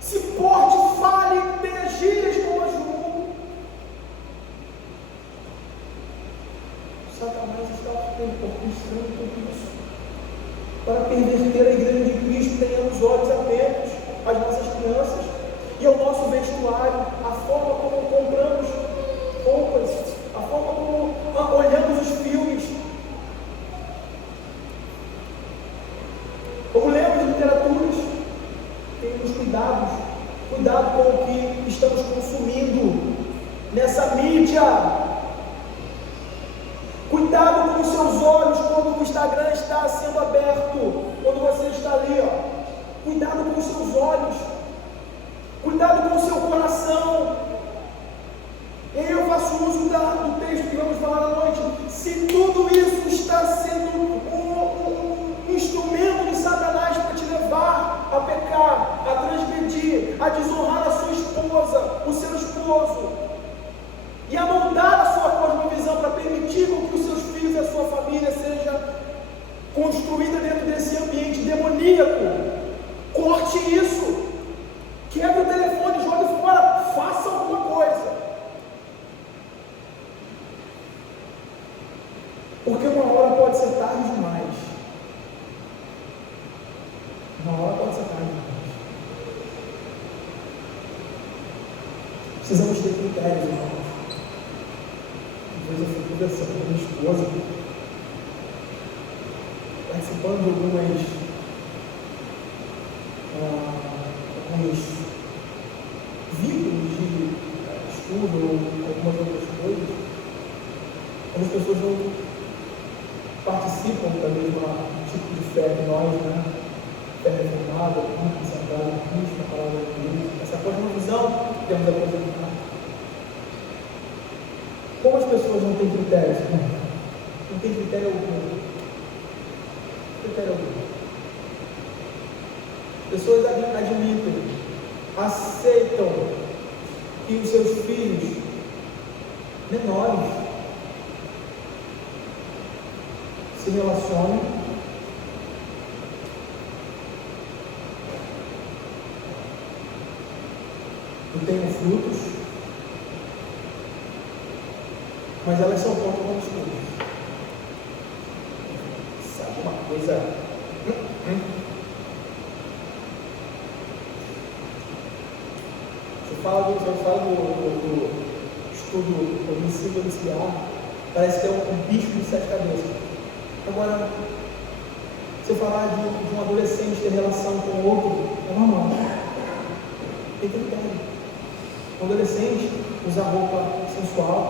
se porte, fale, tenha gírias como as do mundo. Satanás está orquestrando tudo isso para perverter a igreja de Cristo, tenhamos os olhos atentos às nossas crianças e ao nosso vestuário, a forma como compramos roupas, a forma como olhamos os filmes. Cuidado com o que estamos consumindo nessa mídia. Cuidado com os seus olhos quando o Instagram está sendo aberto, quando você está ali, Cuidado com os seus olhos. Cuidado com o seu coração. E aí eu faço uso do texto que vamos falar à noite. Se tudo isso está sendo um instrumento de Satanás para te levar a pecar, a transgredir, a desonrar a sua esposa, o seu esposo, e a moldar a sua cosmovisão para permitir com que os seus filhos e a sua família seja construída dentro desse ambiente demoníaco, corte isso, quebre o telefone, jogue fora, faça alguma coisa, porque uma hora pode ser tarde demais. Uma hora pode ser tarde demais. Precisamos ter critérios, irmãos. Às vezes eu fico conversando com a minha esposa, participando de alguns vídeos de estudo ou algumas outras coisas, onde as pessoas não participam da mesma tipo de fé que nós, né? Fé reformada, centrada em Cristo, na palavra de Deus, essa cosmovisão que temos apresentado. Como as pessoas não têm critérios? Não tem critério algum. Critério algum. Pessoas admitem, aceitam que os seus filhos menores se relacionem e tenham frutos, mas elas são contra o estudo. Sabe uma coisa? Você fala do estudo cognitivo inicial, parece que é um bicho de 7 cabeças. Agora, você falar de um adolescente ter relação com o outro, é normal. Tem critério. Um adolescente usar roupa sensual,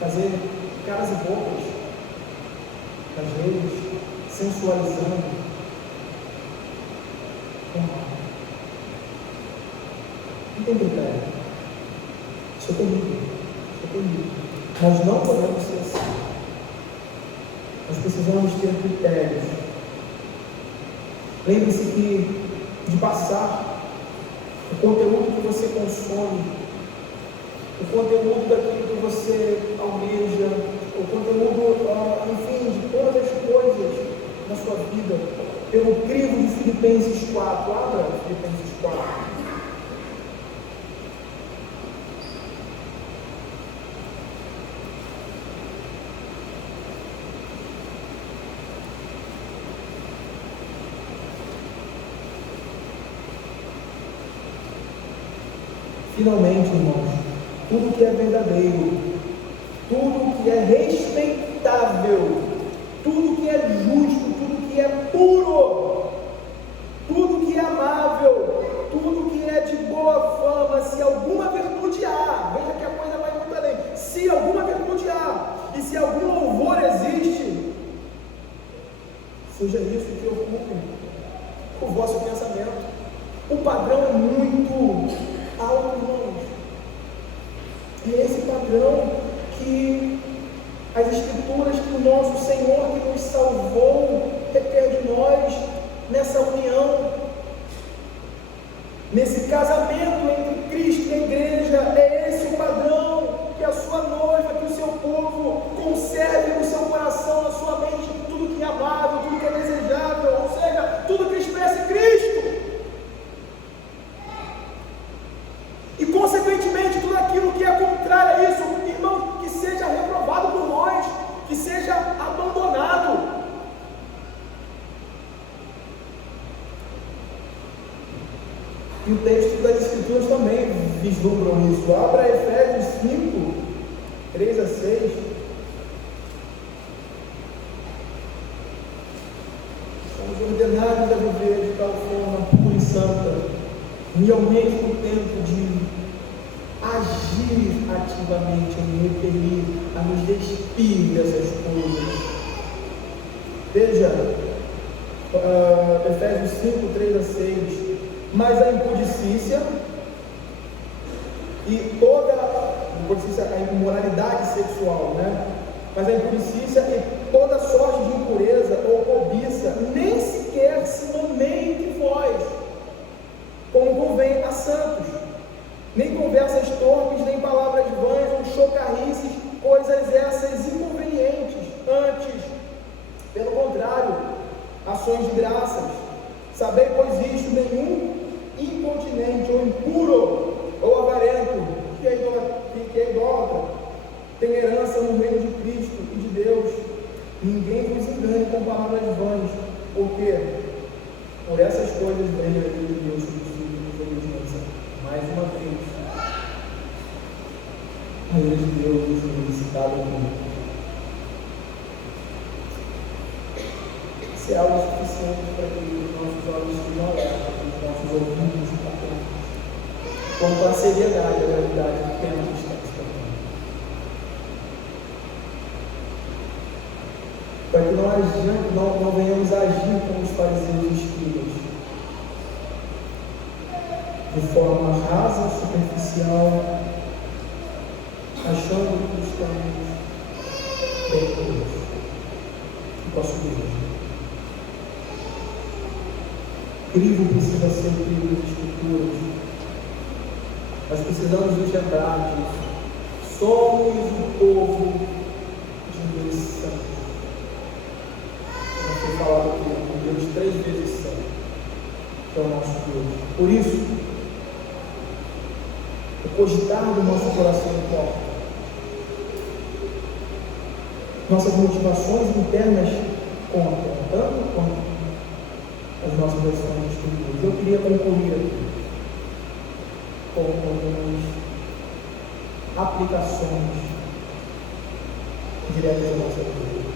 fazer caras e bocas nas redes, sensualizando. Não tem critério. Isso é terrível. Isso é terrível. Nós não podemos ser assim. Nós precisamos ter critérios. Lembre-se que de passar o conteúdo que você consome, o conteúdo daquilo que você almeja, o conteúdo, enfim, de todas as coisas na sua vida, pelo crivo de Filipenses 4. Abra Filipenses 4. Finalmente, irmãos, tudo que é verdadeiro, tudo que é respeitável, tudo que é justo, tudo que é puro, tudo que é amável, tudo que é de boa fama, se alguma virtude há, veja que a coisa vai muito além, se alguma virtude há, e se algum louvor existe, seja isso que ocupe o vosso pensamento. O padrão é muito alto, irmãos. É esse padrão que as Escrituras, que o nosso Senhor que nos salvou requer de nós nessa união, nesse casamento entre Cristo e a igreja. É esse o padrão, que a sua noiva, que o seu povo conserve no seu coração, na sua mente, tudo que é amável, tudo que é desejável, ou seja, tudo que expressa Cristo. E consequentemente tudo aquilo que é contrário a isso, irmão, que seja reprovado por nós, que seja abandonado. E o texto das Escrituras também vislumbram isso. Abra Efésios 5, 3 a 6. somos ordenados a viver de tal forma pura e santa, e ao mesmo tempo de agir ativamente, a nos repelir, a nos despir dessas coisas. Veja, Efésios 5, 3 a 6. Mas a impudicícia e toda a imoralidade sexual, né? Mas a impudicícia e toda sorte de impureza ou cobiça nem sequer se nomeie entre vós, como convém a santos, nem conversas torpes, nem palavras vãs ou chocarrices, coisas essas inconvenientes. Antes, pelo contrário, ações de graças. Sabei, pois, isto: nenhum incontinente ou impuro ou avarento, que é idólatra, tem herança no reino de Cristo e de Deus. Ninguém vos engane com palavras vãs, porque por essas coisas vem a ira de Deus sobre os filhos de desobediência. Mais uma vez, a ira de Deus nos é solicitada aqui. Isso é algo suficiente para que os nossos olhos estejam alertas, os nossos ouvidos atentos, quanto à seriedade e à gravidade do tema que estamos tratando. Para que não venhamos a agir como os fariseus e escribas, de forma rasa, superficial, achando que estamos bem com Deus e com a sua igreja. Crivo precisa ser o crivo das Escrituras. Nós precisamos nos lembrar disso. Somos o povo de Deus santo. Não foi falado aqui, um Deus 3 vezes santo, que é o nosso Deus. Por isso, o cogitar do nosso coração importa. Nossas motivações internas contam, tanto quanto as nossas ações espirituais. Eu queria concluir aqui com algumas aplicações diretas da nossa vida.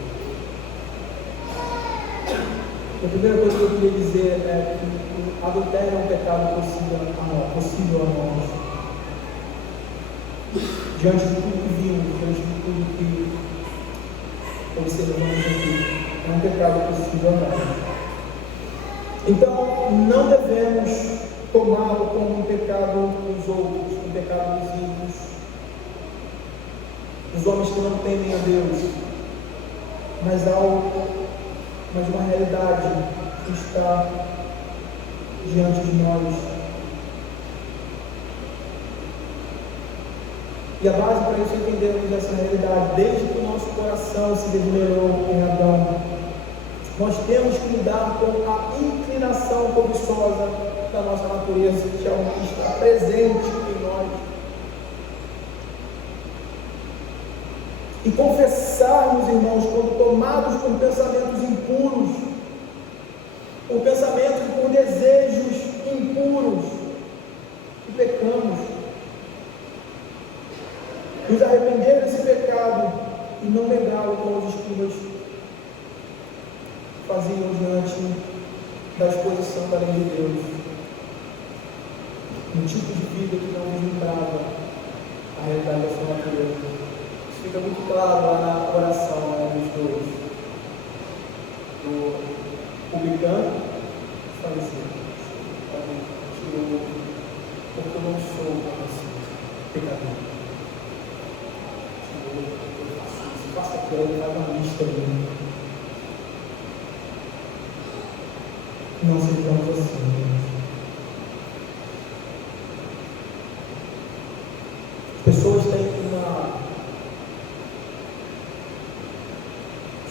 A primeira coisa que eu queria dizer é que o adultério é um pecado possível a nós. Diante de tudo que vimos, diante de tudo que observamos aqui, é um pecado possível a nós. Então, não devemos tomá-lo como um pecado dos outros, um pecado dos ímpios, dos homens que não temem a Deus, mas uma realidade que está diante de nós. E a base para isso é entendermos essa realidade. Desde que o nosso coração se degenerou em Adão, nós temos que lidar com a inclinação cobiçosa da nossa natureza, que é algo que está presente em nós. E confessarmos, irmãos, quando tomados por pensamentos impuros, por pensamentos e por desejos impuros, que pecamos. Nos arrepender desse pecado e não negá-lo como os escribas faziam diante da exposição da lei de Deus, um tipo de vida que não vislumbrava a realidade da sua natureza. Isso fica muito claro lá na oração dos dois, do publicano e fariseu. Porque eu não sou assim, pecador. Faça aquilo, faz uma lista ali. Não sejamos assim. As pessoas têm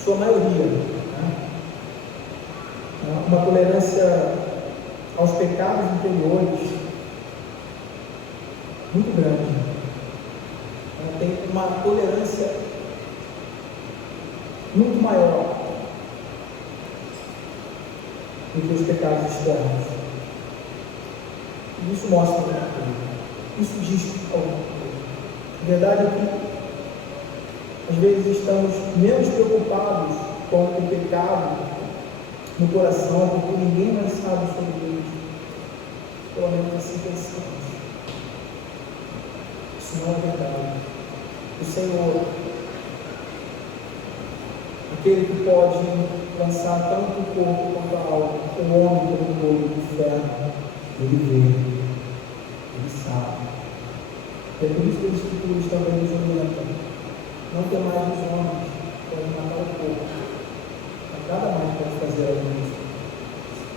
sua maioria, uma tolerância aos pecados interiores muito grande. Ela tem uma tolerância muito maior do que os pecados externos. E isso mostra alguma coisa. Isso diz alguma coisa. A verdade é que às vezes estamos menos preocupados com o pecado no coração, porque ninguém mais sabe sobre Deus. Pelo menos assim pensamos. Isso não é verdade. O Senhor, aquele que pode lançar tanto o corpo quanto a alma, o homem como o olho do inferno, ele vê, ele sabe. É por isso que as Escrituras também nos orientam. Não tem mais os homens que podem matar o corpo, mas nada mais pode fazer a luz.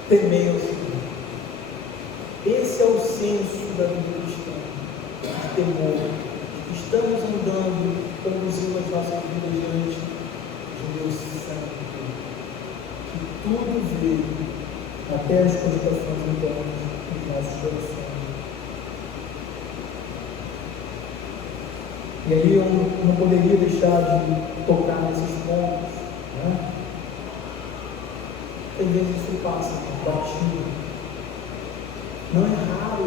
Temei ao Senhor. Esse é o senso da vida cristã, de temor, de que estamos andando, conduzindo as nossas vidas diante de Deus Santo, que tudo vê, até as cogitações internas dos nossos corações. E aí eu não poderia deixar de tocar nesses pontos, né? Às vezes isso passa batido. Não é raro,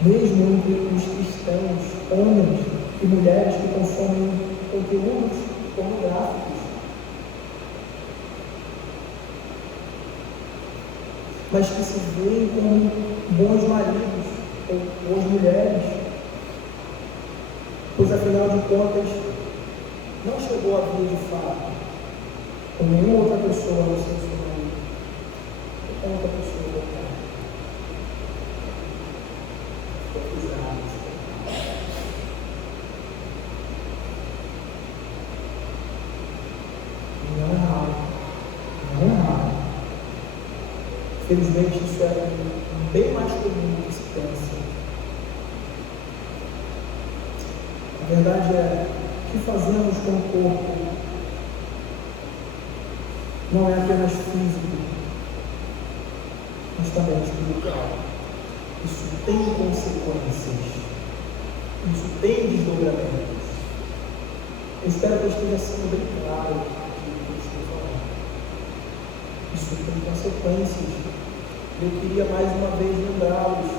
mesmo entre os cristãos, homens e mulheres que consomem conteúdos pornográficos, mas que se veem como bons maridos ou boas mulheres, pois afinal de contas não chegou a vida de fato com nenhuma outra pessoa no seu marido, ou com outra pessoa do cara. Não é raro. Felizmente isso é bem mais comum do que se pensa. A verdade é, o que fazemos com o corpo não é apenas físico, mas também espiritual. Isso tem consequências, isso tem desdobramentos. Eu espero que eu esteja sendo bem claro no que eu estou falando. Isso tem consequências. Eu queria mais uma vez lembrá-los,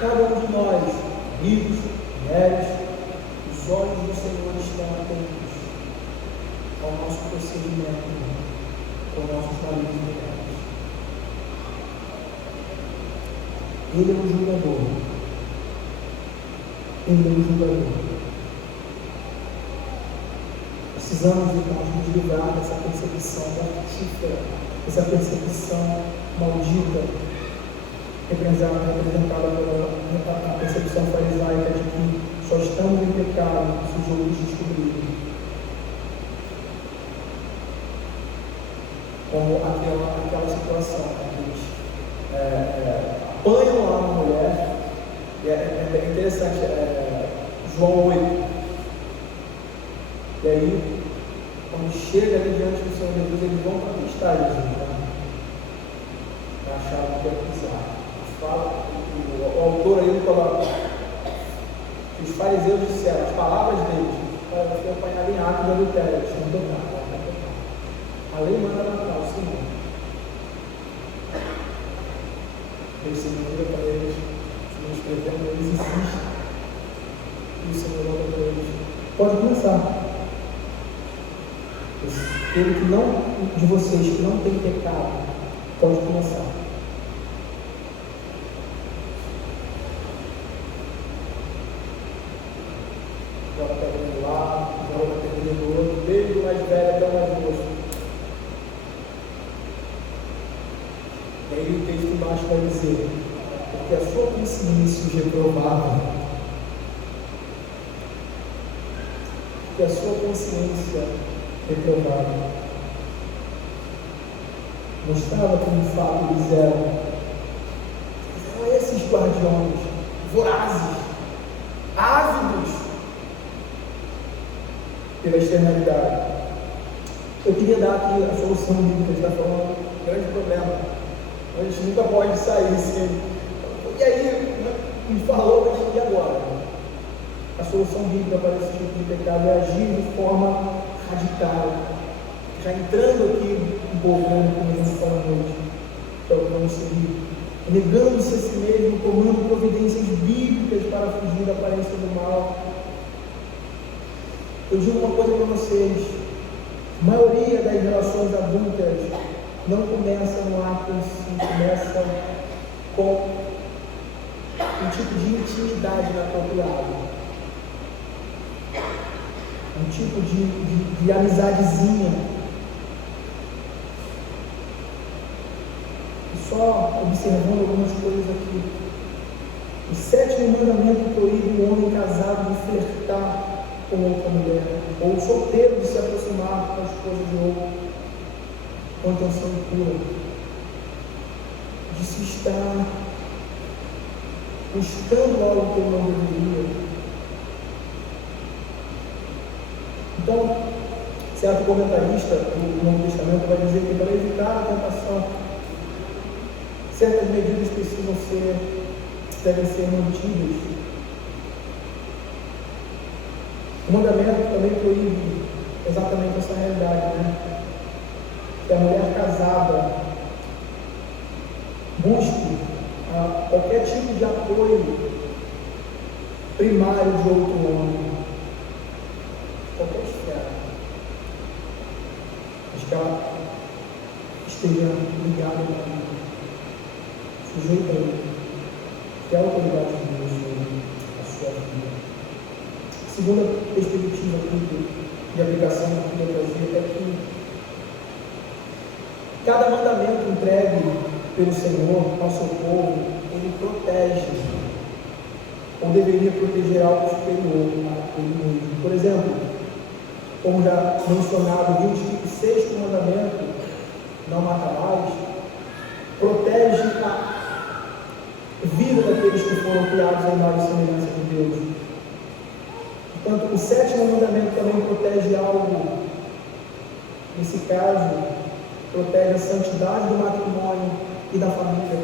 cada um de nós, ricos, mulheres, os olhos do Senhor estão atentos ao nosso procedimento com nossos maridos e mulheres. Ele é o julgador. Ele é o julgador. Precisamos, irmãos, nos livrar dessa percepção mortífera, dessa percepção maldita, representada pela percepção farisaica de que só estamos em pecado se Jesus descobrir. Como aquela situação, eles apanham lá uma mulher, e é interessante, João 8. E aí, quando chega ali diante do Senhor Jesus, eles vão para testar Jesus, para achar que é pisar. Fala, o autor aí coloca que os fariseus disseram, as palavras deles, para ser apanhado em ato de adultério, eles não tocaram. A lei manda matar o Senhor. Eles se vira para eles, se escrevendo, eles insistem. E o Senhor olha para eles. Pode começar. Aquele que não, de vocês que não tem pecado, pode começar. Agora pega um lado, agora pega do outro, desde o mais velho até o mais moço. E aí o texto embaixo vai dizer, porque a sua consciência reprovada, porque a sua consciência reprovada mostrava que de fato eles eram esses guardiões vorazes, ávidos pela externalidade. Eu queria dar aqui a solução bíblica, que está falando um grande problema. A gente nunca pode sair assim. E aí, me falou, mas e agora? A solução bíblica para esse tipo de pecado é agir de forma radical. Já entrando aqui um pouco no começo da noite, para o que vamos seguir, negando-se a si mesmo, tomando providências bíblicas para fugir da aparência do mal. Eu digo uma coisa para vocês: A maioria das relações adultas não começa no ato em si, começa com um tipo de intimidade inapropriada, um tipo de amizadezinha. E só observando algumas coisas aqui. O 7º mandamento proíbe o homem casado de flertar com outra mulher, ou o solteiro de se aproximar com a esposa de outro, com intenção pura, de se estar buscando algo que ele não deveria. Então, certo comentarista do Novo Testamento vai dizer que para evitar a tentação, certas medidas devem ser mantidas. O mandamento também proíbe exatamente essa realidade, né? Que a mulher casada busque qualquer tipo de apoio primário de outro homem, qualquer esfera, mas que ela esteja ligada a ele, sujeita a ele, que é a autoridade de Deus sobre a sua vida. A segunda perspectiva aqui de aplicação que eu queria trazer é que cada mandamento entregue pelo Senhor ao seu povo, ele protege, ou deveria proteger algo superior a ele mesmo. Por exemplo, como já mencionado, o 26º mandamento, não matarás, protege a vida daqueles que foram criados à imagem e semelhança de Deus. Portanto, o 7º mandamento também protege algo, nesse caso, protege a santidade do matrimônio e da família,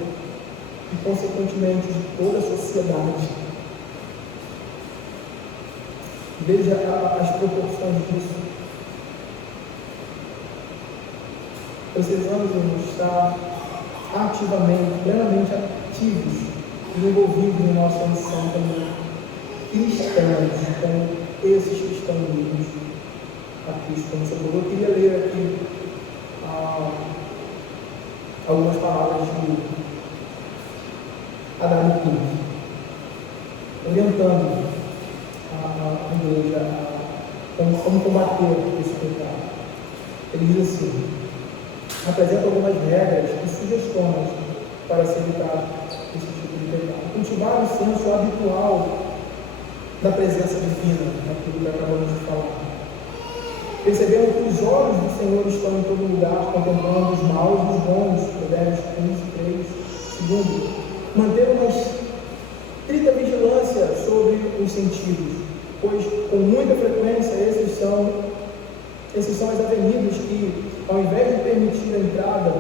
e consequentemente de toda a sociedade. Veja as proporções disso. Precisamos estar ativamente, plenamente ativos e envolvidos em nossa missão como cristãos, com esses que estão unidos a Cristo como Senhor. Eu queria ler aqui algumas palavras de Adam Smith, orientando a igreja a como combater esse pecado. Ele diz assim: apresenta algumas regras e sugestões para se evitar esse tipo de pecado. Cultivar o senso habitual da presença divina, aquilo que acabamos de falar. Percebendo que os olhos do Senhor estão em todo lugar, contemplando os maus e os bons. Provérbios 15:3. Segundo, manter uma estrita vigilância sobre os sentidos, pois com muita frequência esses são as avenidas que, ao invés de permitir a entrada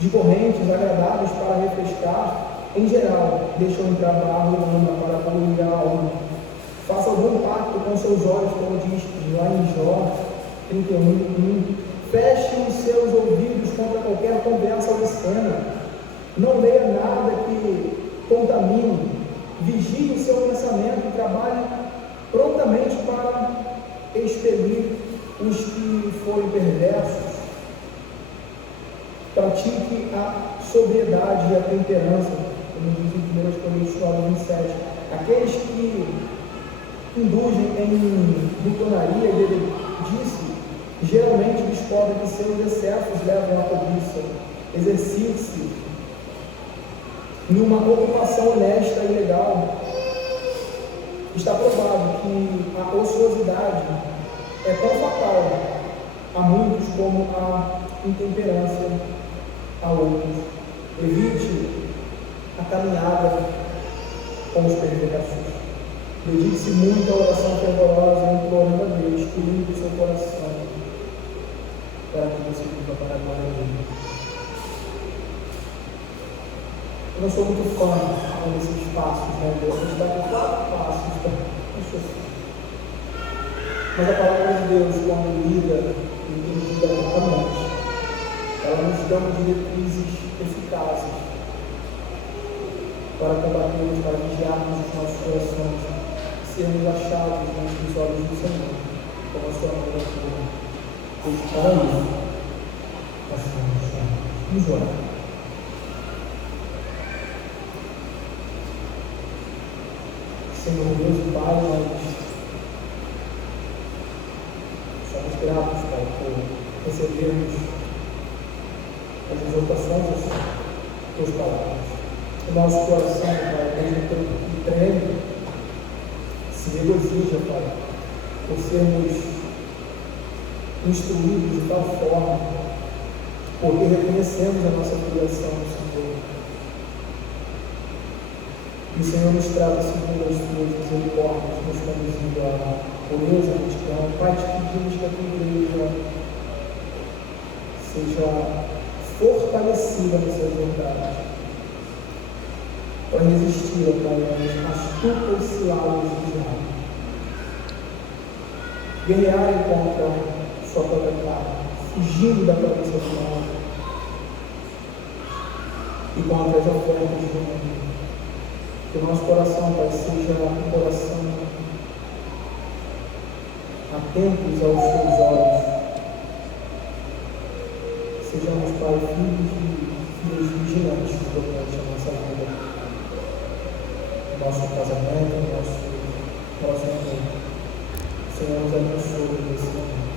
de correntes agradáveis para refrescar, em geral, deixam entrar barro e lama para poluir a alma. Faça algum pacto com seus olhos, como diz lá em Jó 31:1. Feche os seus ouvidos contra qualquer conversa obscena. Não leia nada que contamine. Vigie o seu pensamento e trabalhe prontamente para expelir os que forem perversos. Pratique a sobriedade e a temperança, como diz em 1 Coríntios 9:27. Aqueles que indulgem em glutonaria, ele disse, geralmente descobrem que seus excessos levam à cobiça. Exercite-se numa ocupação honesta e legal. Está provado que a ociosidade é tão fatal a muitos como a intemperança a outros. Evite a caminhada com os perversos. Dedique-se muito à oração fervorosa, implorando a Deus que limpe o seu coração, para que você viva para a glória dele. Eu não sou muito fã desses passos, né? Deus nos dá 4 passos, mas a palavra de Deus, quando lida e entendida corretamente, ela nos dá diretrizes eficazes para combatermos, para vigiarmos os nossos corações, sermos achados diante dos olhos do Senhor, como a sua mão. Para isso, vamos orar. Senhor Deus e Pai, nós somos gratos, Pai, por recebermos as exortações das Tuas palavras. O nosso coração, Pai, mesmo que treme, se regozija, Pai, por sermos instruídos de tal forma, porque reconhecemos a nossa filiação no Senhor. E o Senhor nos trata segundo as Tuas misericórdias, nos conduzindo à pureza, à retidão. Pai, te pedimos que a Tua igreja seja fortalecida nessa verdade, para resistir, Pai, às astutas ciladas do diabo, guerrearem contra sua própria carne, fugindo da cabeça do mal e contra as ofertas do mundo. Que o nosso coração, Pai, seja um coração atentos aos Teus olhos. Sejamos, Pai, filhos e filhas vigilantes durante a nossa vida, nosso casamento, nosso relacionamento. O Senhor nos abençoe nesse momento.